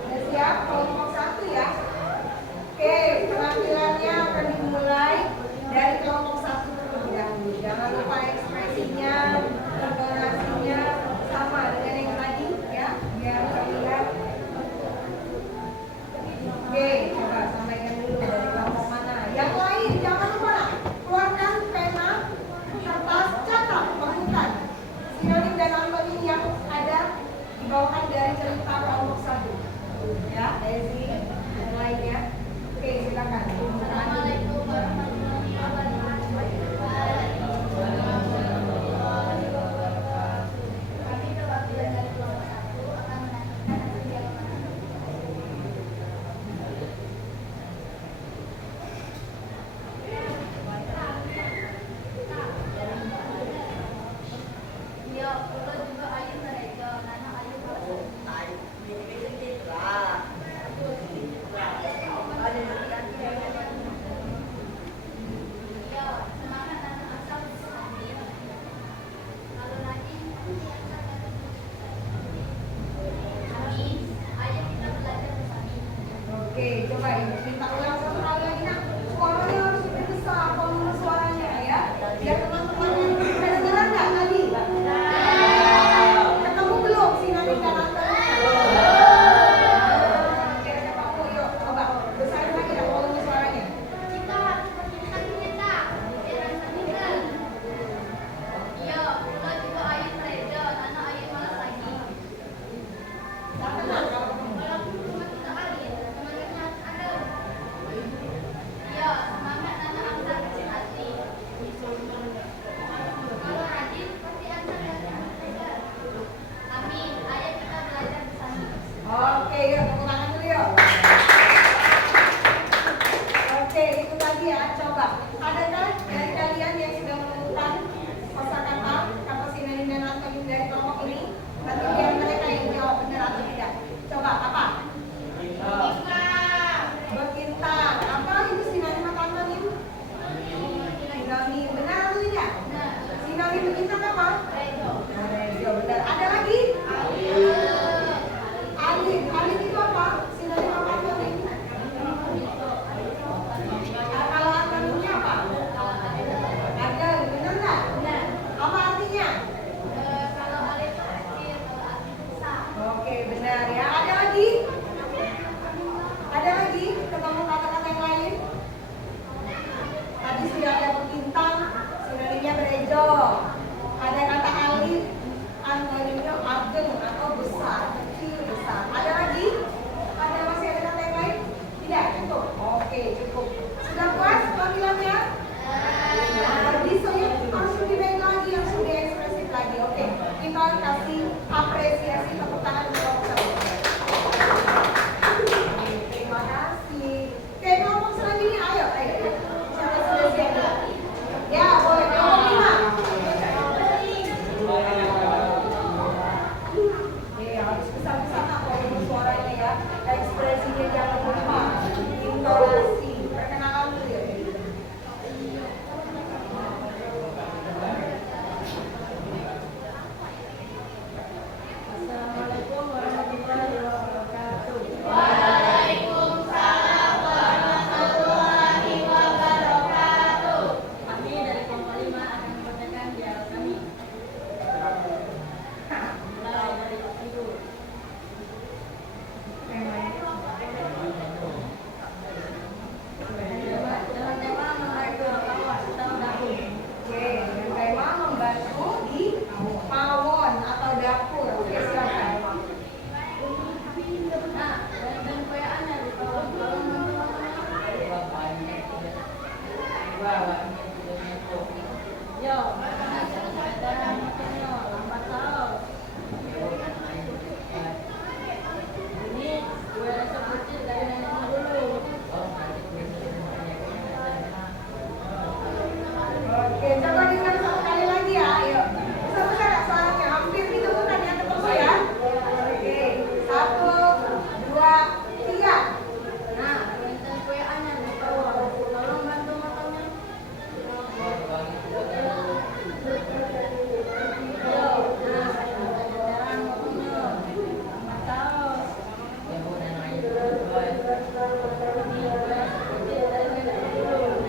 Sudah siap kelompok 1 ya? Oke, penampilannya akan dimulai dari kelompok 1 terlebih dahulu. Jangan lupa ekspresinya, intonasinya sama dengan yang tadi ya, biar terlihat. Oke, coba sampaikan dulu dari kelompok mana. Yang lain jangan lupa nak, keluarkan pena, kertas, catat, temukan sinonim dan antonim yang ada dibawakan dari cerita kelompok 1. Ya, Desi, yang lainnya. Oke, silakan. Assalamualaikum warahmatullahi wabarakatuh. Kami perwakilan dari kelompok 1 akan menanyakan hasil dialog Iya, ulo juga ayu mereka, nana ayu Iya, semangat nana asal bersanding. Kalau nanti Amin, ayo kita belajar bersama. Oke, coba minta ulang satu kali lagi nak. Suaranya harus lebih besar, volume suaranya ya. Biar teman-teman yang kedengeran nggak tadi? Ketemu belum sinonim dan antonim? Oke, ketemu. Yuk, coba besarin lagi nak volume suaranya. Kita harus berpindah kita, jangan meninggal. Iya, ulo juga ayu mereka, adakah dari kalian yang sudah menemukan kosakata kata sinonim dan antonim dari kelompok ini? Nanti biar mereka yang jawab benar atau tidak. Coba apa? Berbintang. Apa itu sinonim atau antonim? Sinonim. Benar atau tidak? Sinonim berbintang apa? Rejo, benar. Ada lagi? Alif. Alif itu apa? Sinonim apa antonim? Kalau antonimnya apa? Ada. Benar nggak? Apa artinya? Kalau alif itu kecil, kalau alif itu besar. Oke, benar ya. Ada lagi? Ada lagi? Ketemu kata-kata yang lain? Tadi sudah ada berbintang, sinonimnya berejo. Ada kata alif, antonimnya ageng atau besar, kecil, besar. Ada lagi? Ada masih ada kata yang lain? Tidak, cukup. Oke, cukup. Sudah puas panggilannya? Nah, bisa ya, harus lebih baik lagi, harus lebih ekspresif lagi. Oke, kita kasih apresiasi tepuk tangan untuk kelompok satu. Oke, terima kasih. Oke, kelompok selanjutnya, ayo. Siapa sudah siap? Ya, boleh. Kelompok 5. Oke, harus besar-besar apa ini suaranya ya. Ekspresinya jangan lupa. Intonasi. Perkenalan dulu ya. Assalamualaikum warahmatullahi wabarakatuh. Waalaikumsalam warahmatullahi wabarakatuh. Kami dari kelompok 5 akan membacakan dialog kami. Mulai dari Ibu. Dalam tema membantu kawan atau dapur. Oke, dengan tema membantu di pawon atau dapur. Oke, silakan. Nah, dan koyaannya di bawah kolom Yo, cara makannya lambat saus. Ini kue resep kecil dari neneknya dulu. Oke, coba dengar satu kali lagi ya. Ayo. Besar-besar ya suaranya. Hampir ditemukan ya, ketemu ya. Oke, 1, 2, 3. Nah, dan koyaannya di bawah. Tolong bantu makannya. Yo, nah, cara makannya lambat saus. Ini kue resep kecil dari neneknya dulu.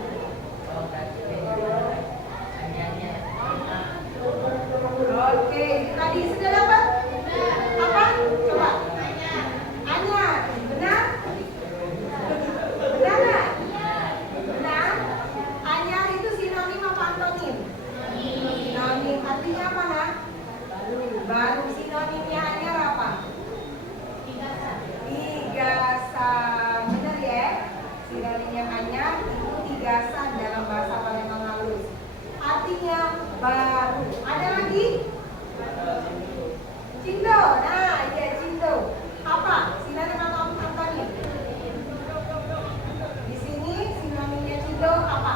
Oke, tadi sudah dapat? Apa? Coba. Anyar. Benar? Benar nggak? Benar. Anyar itu sinonim apa antonim? Sinonim. Artinya apa, Nak? Baru. Sinonimnya anyar apa? Tigasan. Benar ya? Sinonimnya anyar itu tigasan dalam bahasa Palembang halus. Artinya baru. Ada lagi? Cindo. Nah, iya cindo. Apa? Sinonim atau antonim? Di sini sinonimnya cindo apa?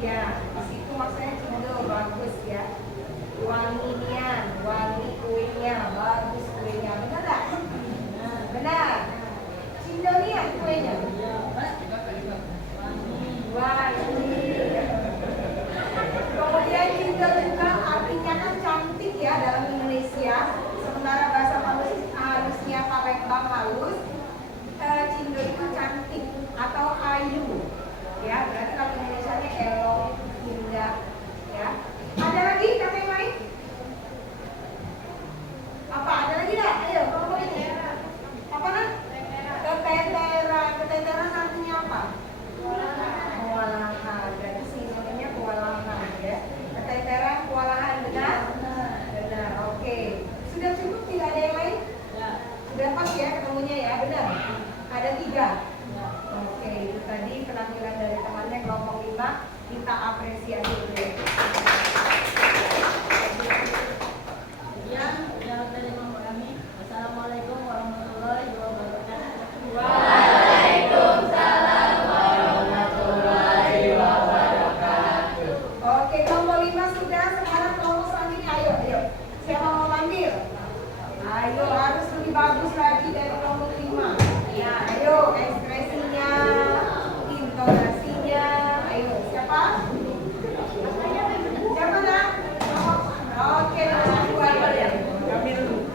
Ya, di situ maksudnya cindo bagus ya. Wangian, wangi kuenya, bagus kuenya. Benar nggak? Benar. Cindonian kuenya. Wangi. Kemudian cindo juga artinya kan cantik ya dalam Indonesia. Sementara bahasa halusnya Palembang halus, cindo itu cantik atau ayu. Ya, berarti kalau Indonesianya elok, indah. Ya. Ada lagi kata yang lain? Apa? Ada lagi nggak? Ayo, kelompok ini. Apa nak? Keteteran. Keteteran artinya apa? Kewalahan. Berarti sinonimnya kewalahan ya. Keteteran, kewalahan, benar? Benar. Oke. Sudah cukup? Tidak ada yang lain? Sudah pas ya ketemunya ya, benar? Ada 3. Oke, itu tadi penampilan dari temannya kelompok 5. Kita apresiasi dulu. Sekian dialog dari kelompok kami. Wassalamualaikum warahmatullahi wabarakatuh. Ayo harus lebih bagus lagi dari nomor 5. Ya, ayo ekspresinya, intonasinya. Ayo, siapa? Siapa nak? Oke, nomor 2 ya. Kami dulu.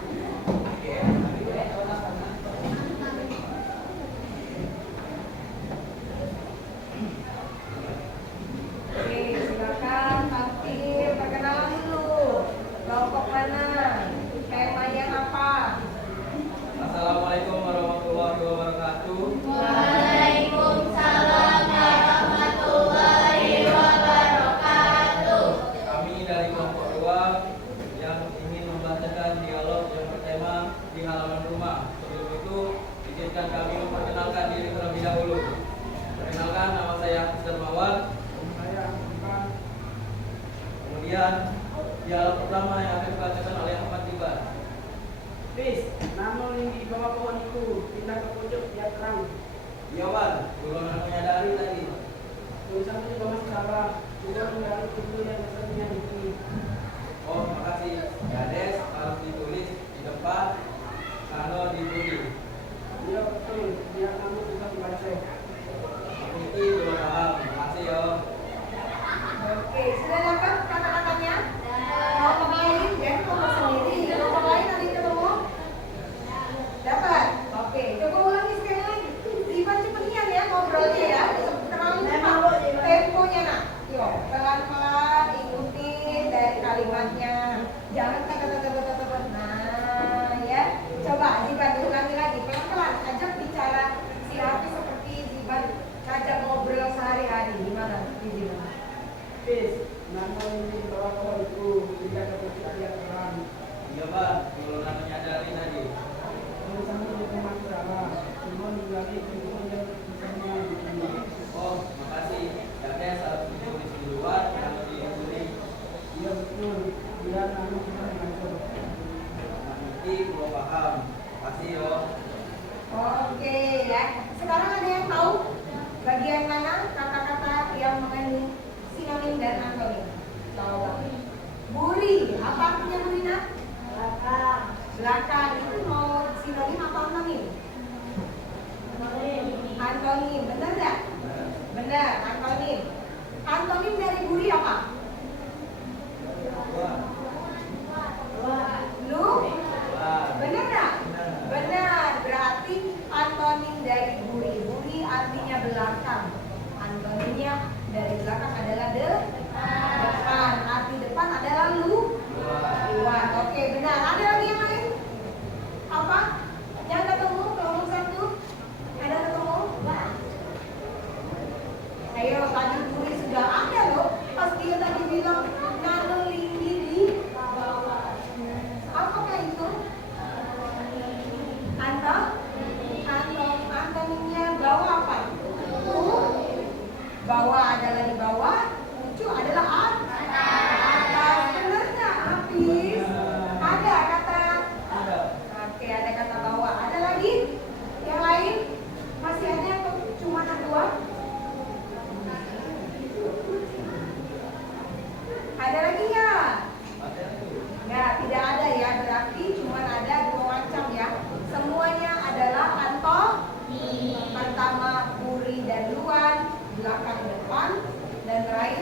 Oke, silakan tampil perkenalan dulu. Kelompok mana? Temanya apa? Assalamualaikum warahmatullahi wabarakatuh. Waalaikumsalam warahmatullahi wabarakatuh. Kami dari kelompok 2 yang ingin membacakan dialog yang bertema di halaman rumah. Sebelum itu, izinkan kami memperkenalkan diri terlebih dahulu. Perkenalkan, nama saya Hafiz Darmawan. Kemudian, dialog pertama yang akan dibacakan oleh Ahmad Tibar. Please, namun di bawah pohon itu pindah ke pojok biar terang. Jawaban, belum menyadari tadi. Tulisannya juga masih salah. Juga mengenai pintu yang besarnya itu. Oh, makasih. Gades harus ditulis di depan, Kano ditulis. Iya betul, biar kamu bisa dibaca. Itu belum paham. Makasih yo. Oke, sudah dapat kata-katanya? Kelompok lain, jangan kelompok sendiri. Kelompok lain nanti ketemu. Dapat? Oke, coba ulangi sekali lagi. Ivan cepetnya ya ngobrolnya ya. Terlalu cepat. Temponya nak. Yuk, pelan-pelan ikutin dari kalimatnya. Jangan kata-kata. Nah, ya. Coba Ziban diulangi lagi. Pelan-pelan. Ajak bicara si Hafiz seperti Ziban ngajak ngobrol sehari-hari. Gimana? Ziban? Please, namun di bawah pohon itu pindah ke pojok biar terang. Iya, Pak. Belum menyadari tadi. Tulisannya juga masih salah. Cuma mengenai pintu yang besarnya itu. Oh, makasih. Gades harus ditulis di luar, Kano ditulis. Iya betul, biar kamu bisa dibaca. Nanti belum paham. Makasih yo. Oke ya. Sekarang ada yang tahu bagian mana kata-kata yang mengandung sinonim dan antonim? Tahu nggak? Buri. Apa artinya buri nak? Belakang. Belakang itu mau sinonim apa antonim? Antonim. Benar nggak? Benar. Antonim. Antonim dari buri apa? Lu? Benar nggak? Benar. Berarti antonim dari buri. Buri artinya belakang. Antonimnya dari belakang adalah depan. Arti depan adalah luar. Oke, benar. Ada lagi yang lain? Apa? Yang ketemu kelompok 1? Ada ketemu? Ayo, tadi buri sudah ada loh. Pas dia tadi bilang nano linggi di bawah. Apakah itu? Antonimnya bawah apa? Bawah adalah di bawah, lucu adalah atas. Benar nggak, Hafiz? Ada kata. Ada. Oke, ada kata bawah. Ada lagi? Yang lain? Masih ada atau cuma ada 2? Ada lagi ya? Nggak, tidak ada ya. Berarti cuma ada 2 macam ya. Semuanya adalah antonim. Pertama buri dan luar, belakang depan, dan terakhir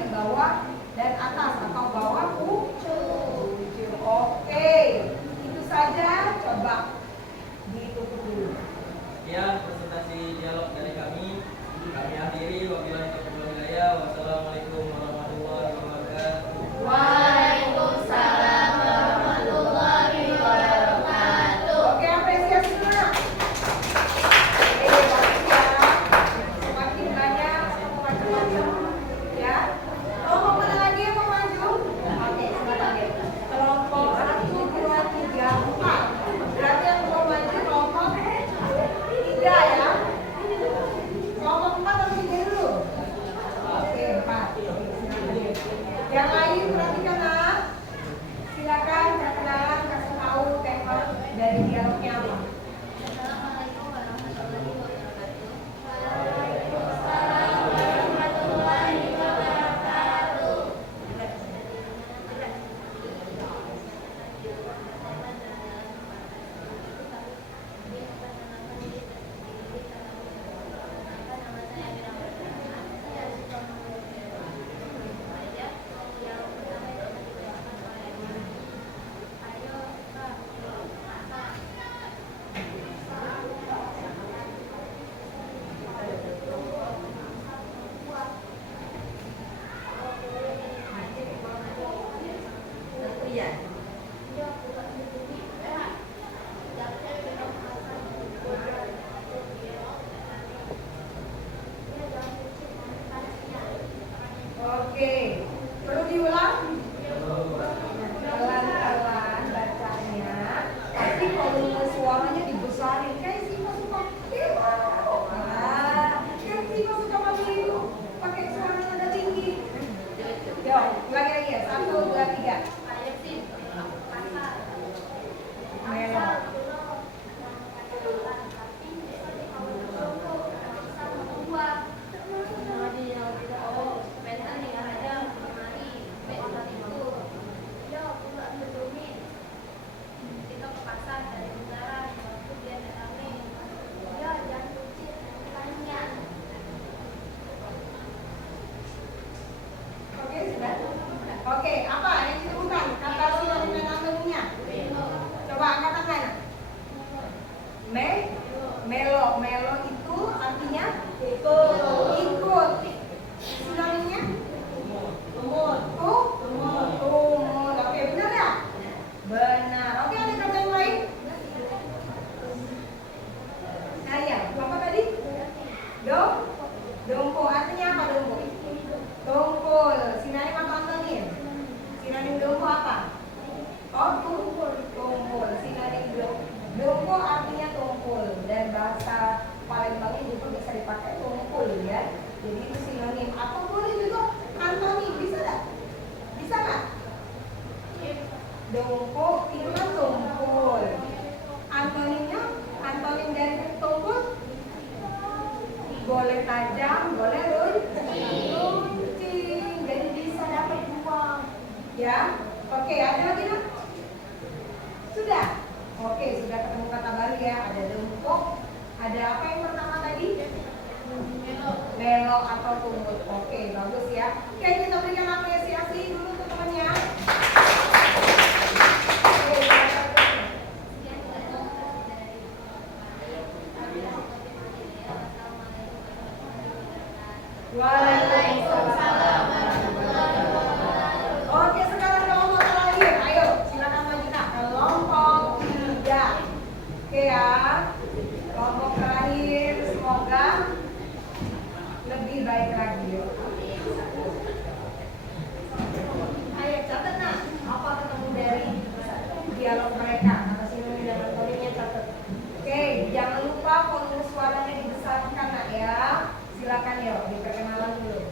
Melo. Melo itu artinya ikut. Ikut. Sinonimnya? Tumut. Tumut. Oke, benar ya? Benar. Oke, ada kata yang lain? Nah ya, apa tadi? Dongko. Artinya apa dongko? Tungkul. Sinonim apa antonim? Sinonim dongko apa? Oh, tungkul. Sinonim dongko artinya tungkul. Dan bahasa Palembangnya juga bisa dipakai tungkul ya. Jadi itu sinonim. Atau boleh juga antonim. Bisa nggak? Bisa nggak? Dongko itu kan tungkul. Antonimnya, antonim dari tungkul boleh tajam, boleh runcing. Jadi bisa dapat uang. Ya, oke. Ada lagi nak? Sudah. Oke, sudah ketemu kata baru ya. Ada dongko. Ada apa yang pertama tadi? Belok atau tumut. Oke, bagus ya. Oke, kita berikan apresiasi dulu untuk temannya. Oke, Waalaikumsalam warahmatullahi wabarakatuh. Oke, sekarang kelompok terakhir. Ayo, silakan maju nak. Kelompok 3. Oke ya. Kelompok terakhir, semoga lebih baik lagi. Ayo, catat nak. Apa ketemu dari dialog mereka? Kata sinonim dan antonimnya catat. Oke, jangan lupa volume suaranya dibesarkan nak ya. Silakan yuk, diperkenalan dulu.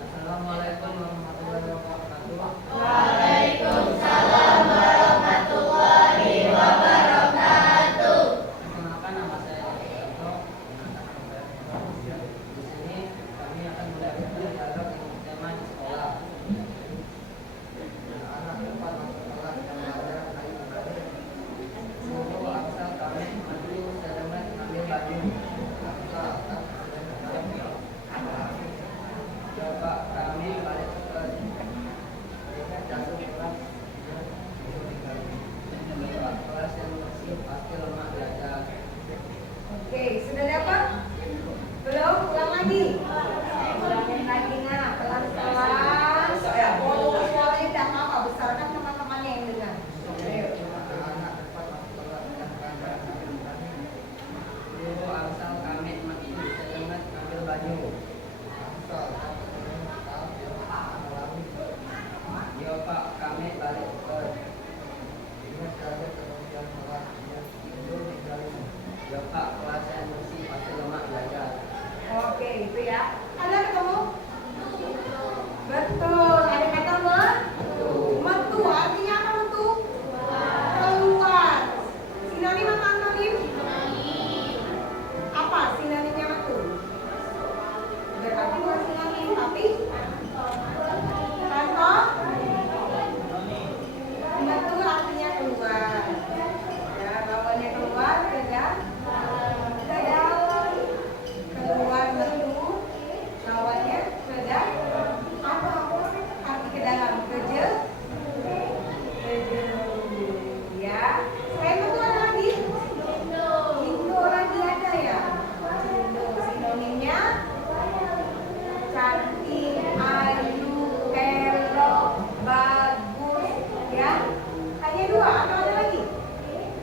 Assalamualaikum warahmatullahi wabarakatuh. Waalaikumsalam warahmatullahi wabarakatuh. Perkenalkan, nama saya Eko. Di sini kami akan melakukan dialog dengan tema di sekolah. Anak cepat masuk kelas dan belajar baik-baik. Suruh asal kami maju sedemet ambil baju. Asal coba kami balik ke jatuh kelas. Kelas yang bersih pasti lemak belajar. Oke, sudah dapat? Belum? Ulang lagi. Ulangin lagi nah, pelan-pelan. Volume suaranya tidak apa-apa, besarkan teman-temannya yang dengar. Ayo. Anak cepat masuk kelas dan belajar baik-baik. Suruh asal kami maju sedemet ambil baju. Yo Pak, kami balik ke yo Pak, kelas yang bersih pasti lemak belajar. Oke, itu ya. Ada ketemu? Betul. Ada kata metu. Artinya apa metu? Keluar. Sinonim apa antonim? Apa sinonimnya metu? Berarti bukan sinonim, tapi contoh. Metu artinya keluar. Ya, lawannya keluar, ke dalam. Keluar metu, lawannya ke dalam. Apa arti ke dalam? Kejel. Ya. Selain metu ada lagi? Indo lagi ada ya. Indo sinonimnya cantik, ayu, elok, bagus, ya. Hanya dua atau ada lagi?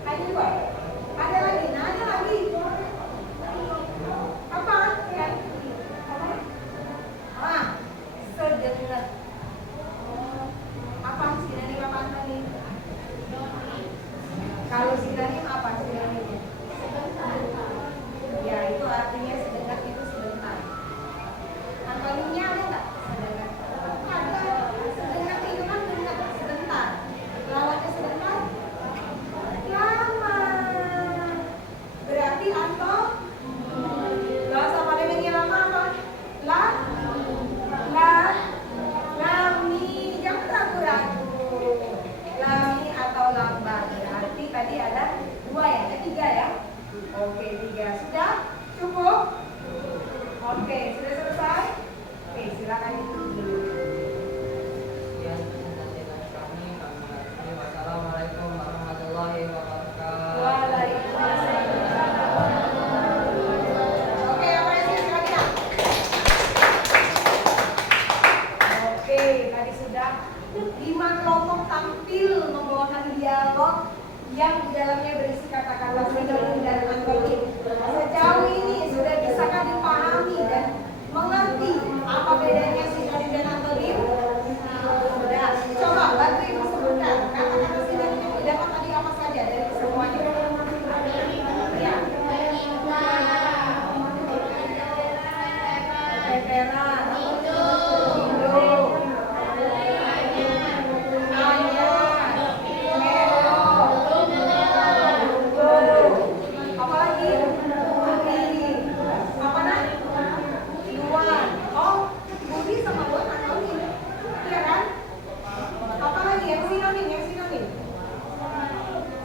Hanya dua. Ada lagi. Nah, ada lagi. Apa? Ya. Ah, sedenget. Apa sinonim apa antonim? Kalau sinonim apa sinonimnya? Ya, itu artinya sedenget itu sebentar. Antonimnya ada nggak? Sedenget. Ada. Sedenget itu kan denget sebentar. Lawannya sebentar. Lama. Berarti anto. Bahasa Palembangnya lama apa? Lami. Jangan ragu-ragu. Lami atau lambat. Berarti tadi ada dua ya, ketiga ya. Oke, 3. Sudah? Cukup? Oke, sudah selesai? Oke, silakan itu dulu. Sekian presentasi dari kami akhiri. Wassalamualaikum warahmatullahi wabarakatuh. Waalaikumsalam. dalamnya berisi kata-kata sinonim dan antonim. Sejauh ini sudah bisakah dipahami dan mengerti apa bedanya sinonim dan antonim? Sudah. Coba bantu ibu sebutkan kata-kata sinonim yang didapat tadi apa saja dari semuanya? Ya. Veteran, hidup, apalagi apa nah? Luan. Oh, budi sama luan anonim. Iya kan? Apalagi yang sinonim, yang sinonim?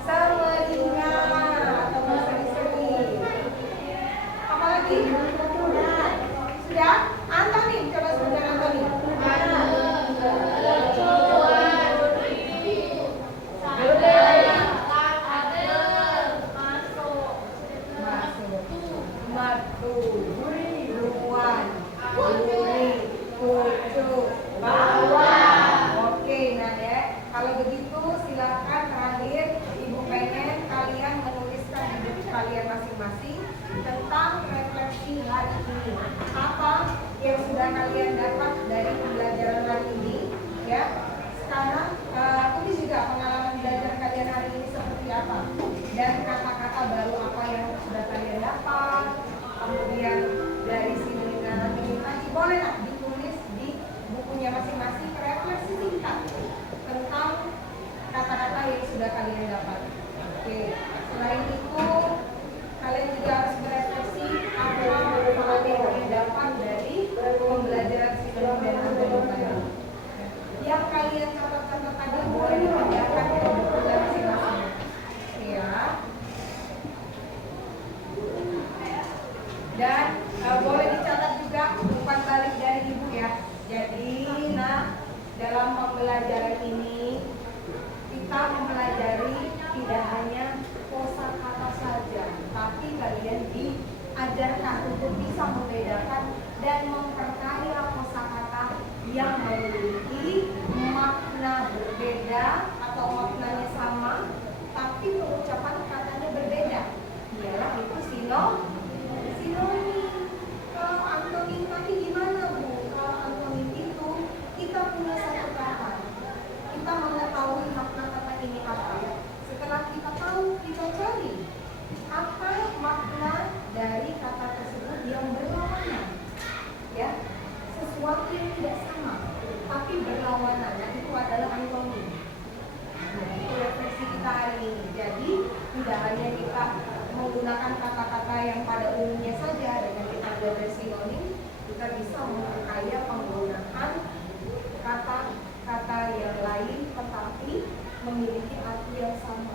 Semeringan atau berseri-seri. Apalagi? Sudah? Antonim, coba sebutkan antonim. Matu, ruan, gurih, pucuk, bawang. Oke, nah ya. Kalau begitu silakan terakhir ibu pengen kalian menuliskan di buku kalian masing-masing tentang refleksi hari ini. Apa yang sudah kalian dapat dari pembelajaran hari ini? Ya. Sekarang tulis juga pengalaman belajar kalian hari ini seperti apa dan kata-kata baru apa yang sudah kalian dapat. Kemudian dari sini dan tadi boleh lah ditulis di bukunya masing-masing refleksi singkat tentang kata-kata yang sudah kalian dapat. Oke. Selain itu kalian juga harus berefleksi apa manfaat yang kalian dapat dari pembelajaran sinonim dan antonim tadi. Yang kalian catat-catat tadi boleh dipindahkan ke bukunya masing-masing. Ya. Dan boleh dicatat juga umpan balik dari ibu ya. Jadi, nah dalam pembelajaran ini kita mempelajari tidak hanya kosakata saja, tapi kalian diajarkan untuk bisa membedakan dan memperkaya kosakata yang memiliki makna berbeda atau maknanya sama, tapi pengucapan katanya berbeda. Ialah itu sinonim. Kalau antonim tadi gimana Bu? Kalau antonim itu kita punya satu kata, kita mengetahui makna kata ini apa. Setelah kita tahu, kita cari apa makna dari kata tersebut yang berlawanan, ya, sesuatu yang tidak sama, tapi berlawanan. Nah, itu adalah antonim. Nah, itu refleksi kita hari ini. Jadi tidak hanya kita menggunakan kata-kata yang pada umumnya saja dengan kita belajar sinonim, kita bisa memperkaya penggunaan kata-kata yang lain tetapi memiliki arti yang sama.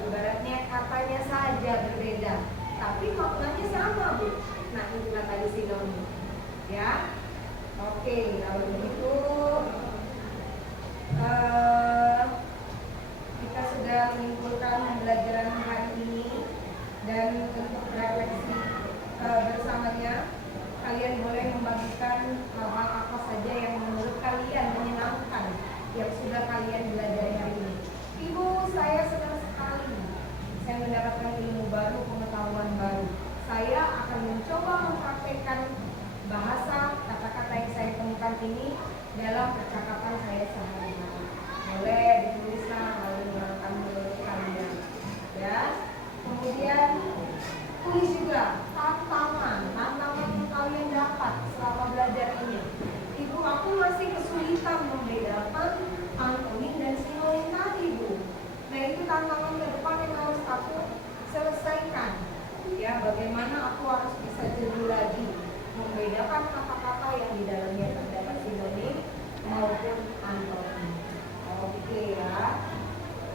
Ibaratnya katanya saja berbeda, tapi maknanya sama Bu. Nah, itulah tadi sinonim. Ya, oke. Kalau begitu kita sudah menyimpulkan pembelajaran hari ini. Dan untuk refleksi bersamanya, kalian boleh membagikan hal-hal apa saja yang menurut kalian menyenangkan yang sudah kalian belajar hari ini. Ibu, saya senang sekali. Saya mendapatkan ilmu baru, pengetahuan baru. Saya akan mencoba mempraktekkan bahasa kata-kata yang saya temukan ini dalam percakapan saya sehari-hari. Boleh dituliskan hal yang menyenangkan menurut kalian. Ya. Kemudian tulis juga tantangan yang kalian dapat selama belajar ini. Ibu, aku masih kesulitan membedakan antonim dan sinonim tadi Bu. Nah, itu tantangan ke depan yang harus aku selesaikan. Ya, bagaimana aku harus bisa jeli lagi membedakan kata-kata yang di dalamnya terdapat sinonim maupun antonim. Oke ya,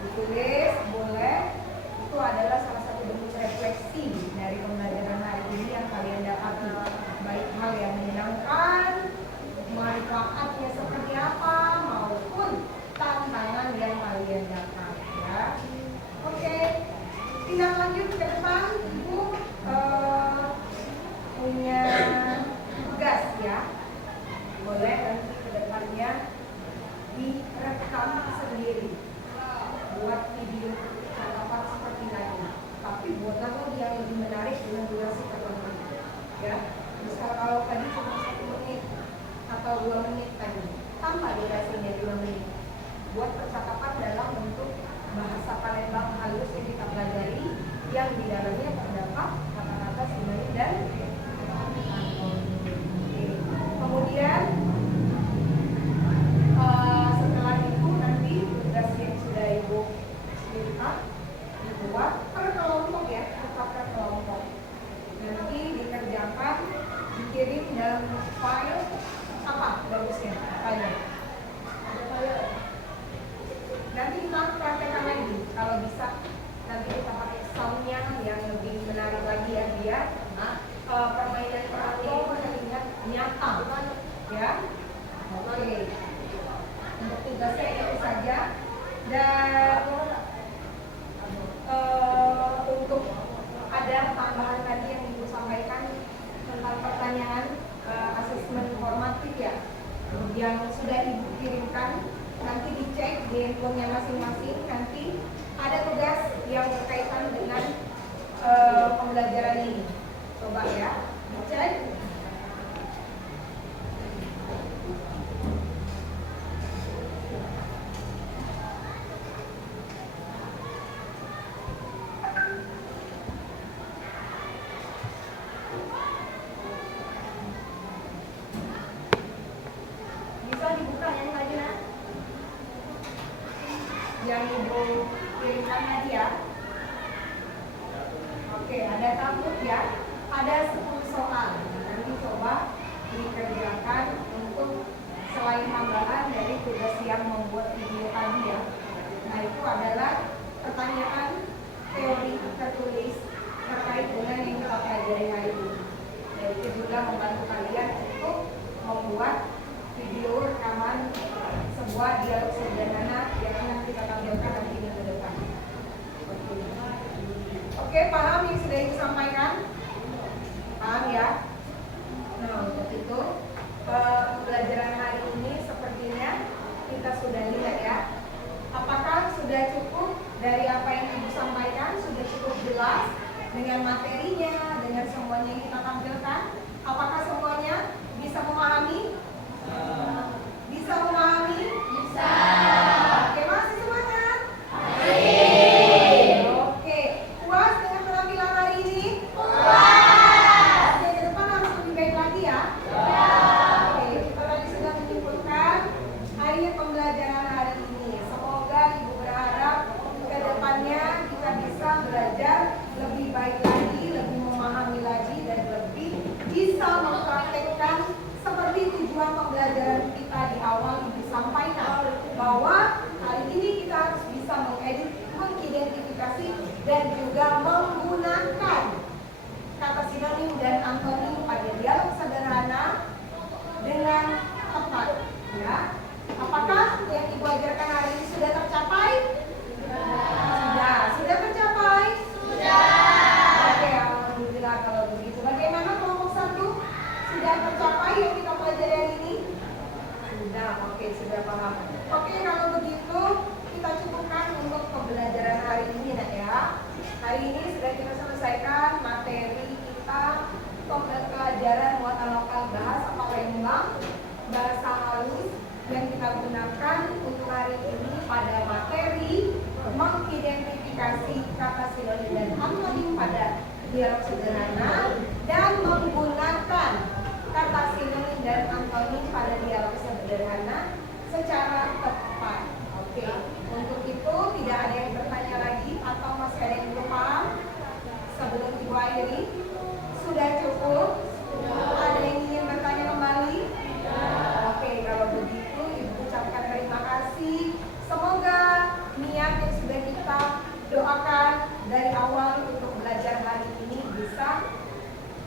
ditulis boleh. Itu adalah salah satu bentuk refleksi dari pembelajaran hari ini yang kalian dapati, baik hal yang menyenangkan, manfaatnya seperti apa, maupun tantangan yang kalian dapat ya. Oke, tindak lanjut ke depan. Ibu punya tugas ya, boleh nanti ke depannya direkam sendiri, buat video catatan seperti lebih menarik dengan durasi tertentu. Ya, misal kalau tadi cuma 1 menit atau 2 menit tadi, tambah durasinya 2 menit. Buat percakapan dalam bentuk bahasa Palembang halus yang kita pelajari, yang di dalamnya terdapat kata-kata sinonim dan kemudian setelah itu nanti tugas yang sudah ibu minta dibuat per kelompok ya, tetap per kelompok. Nanti dikerjakan, dikirim dalam file apa bagusnya file. Ada file. Nanti kita praktekkan lagi kalau bisa. Nanti kita pakai soundnya yang lebih menarik lagi ya, biar permainan perangko terlihat nyata ya. Oke, untuk tugasnya itu saja. Dan untuk ada tambahan tadi yang ibu sampaikan tentang pertanyaan asesmen formatif ya, yang sudah ibu kirimkan, nanti dicek di handphonenya masing-masing. Nanti ada tugas yang berkaitan dengan pembelajaran ini. Coba ya, dicek. Bisa dibuka yang lagi nak? Yang ibu kirimkan tadi ya. Oke, ada tabut ya. Ada 10 soal. Nanti coba dikerjakan untuk selain tambahan dari tugas yang membuat video tadi ya. Nah, itu adalah pertanyaan teori tertulis terkait dengan yang kita pelajari hari ini. Dan itu juga membantu kalian untuk membuat video rekaman sebuah dialog sederhana yang akan kita tampilkan nanti minggu depan. Oke, paham yang sudah disampaikan? Paham ya? Nah, untuk itu pembelajaran hari ini sepertinya kita sudah lihat ya. Apakah sudah cukup dari apa yang ibu sampaikan? Sudah cukup jelas dengan materinya, dengan semuanya yang kita tampilkan? Apakah semuanya bisa memahami? Bisa memahami? Bisa. Oke, masih semangat? Oke, puas dengan penampilan hari ini? Puas. Oke, ke depan harus lebih baik lagi ya? Oke, kita tadi sudah menyimpulkan akhir pembelajaran hari ini. Semoga ibu berharap ke depannya kita bisa belajar lebih baik lagi, lebih memahami lagi, dan lebih bisa mempraktekkan seperti tujuan pembelajaran kita di awal ibu sampaikan, bahwa hari ini kita harus bisa mengidentifikasi dan juga menggunakan kata sinonim dan antonim pada dialog sederhana dengan tepat. Ya, apakah yang ibu ajarkan hari ini sudah tercapai? Sudah tercapai? Oke, alhamdulillah kalau begitu. Bagaimana kelompok 1? Sudah tercapai yang kita pelajari hari ini? Sudah, oke, sudah paham. Oke, kalau begitu kita cukupkan untuk pembelajaran hari ini nak ya. Hari ini sudah kita selesaikan materi kita pembelajaran muatan lokal bahasa Palembang, bahasa halus yang kita gunakan untuk hari ini pada materi mengidentifikasi kata sinonim dan antonim pada dialog sederhana dan menggunakan kata sinonim dan antonim pada dialog sederhana secara tepat. Oke, untuk itu tidak ada yang bertanya lagi atau masih ada yang belum paham sebelum ibu akhiri? Sudah cukup? Ada yang ingin bertanya kembali? Oke, kalau begitu ibu ucapkan terima kasih. Semoga niat yang sudah kita doakan dari awal untuk belajar hari ini bisa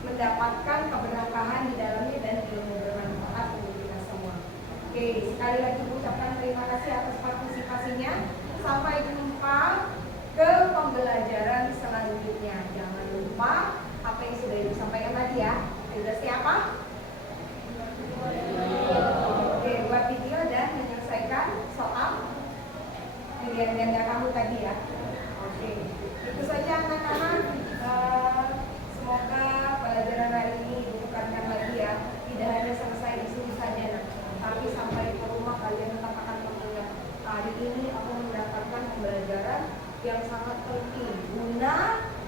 mendapatkan keberkahan di dalamnya dan ilmu bermanfaat untuk kita semua. Oke, sekali lagi ucapkan terima kasih atas partisipasinya. Sampai jumpa ke pembelajaran selanjutnya. Jangan lupa apa yang sudah disampaikan tadi ya. Sudah siapa? Oke, buat video dan menyelesaikan soal pilihan ganda kamu tadi ya. Oke, itu saja anak-anak.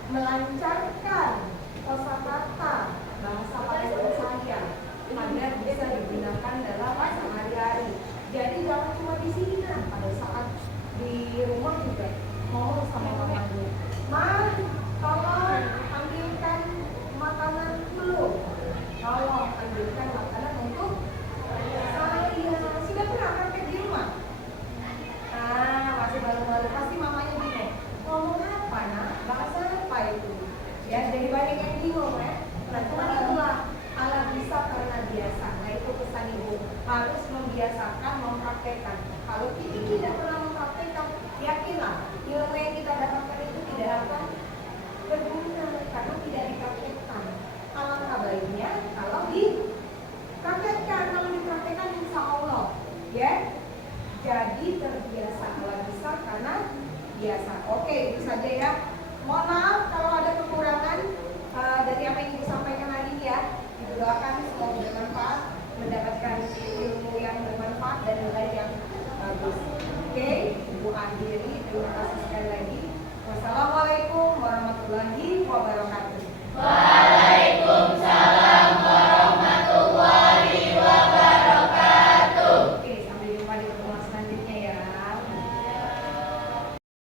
melancarkan kosakata bahasa Padang saya agar bisa digunakan dalam sehari-hari. Jadi jangan cuma di sini kan, pada saat di rumah juga ngomong sama mamanya, "Ma, tolong ambilkan makanan dulu. Tolong ambilkan makanan untuk saya." Sudah pernah praktek di rumah? Masih baru-baru pasti mamanya bingung. Ngomong apa nak? Bahasa apa itu? Ya, jadi banyak yang bingung ya. Nah, cuma itulah ala bisa karena biasa. Nah, itu pesan ibu, harus membiasakan mempraktekkan. Kalau kita tidak pernah mempraktekkan, yakinlah ilmu yang kita dapatkan itu tidak akan berguna karena tidak dipraktekkan. Alangkah baiknya kalau dipraktekkan, kalau dipraktekkan insya Allah, ya. Jadi terbiasa, ala bisa karena biasa. Oke, itu saja ya. Mohon maaf kalau ada kekurangan dari apa yang ibu sampaikan hari ini ya. Ibu doakan semoga bermanfaat, mendapatkan ilmu yang bermanfaat dan nilai yang bagus. Oke, ibu akhiri. Terima kasih.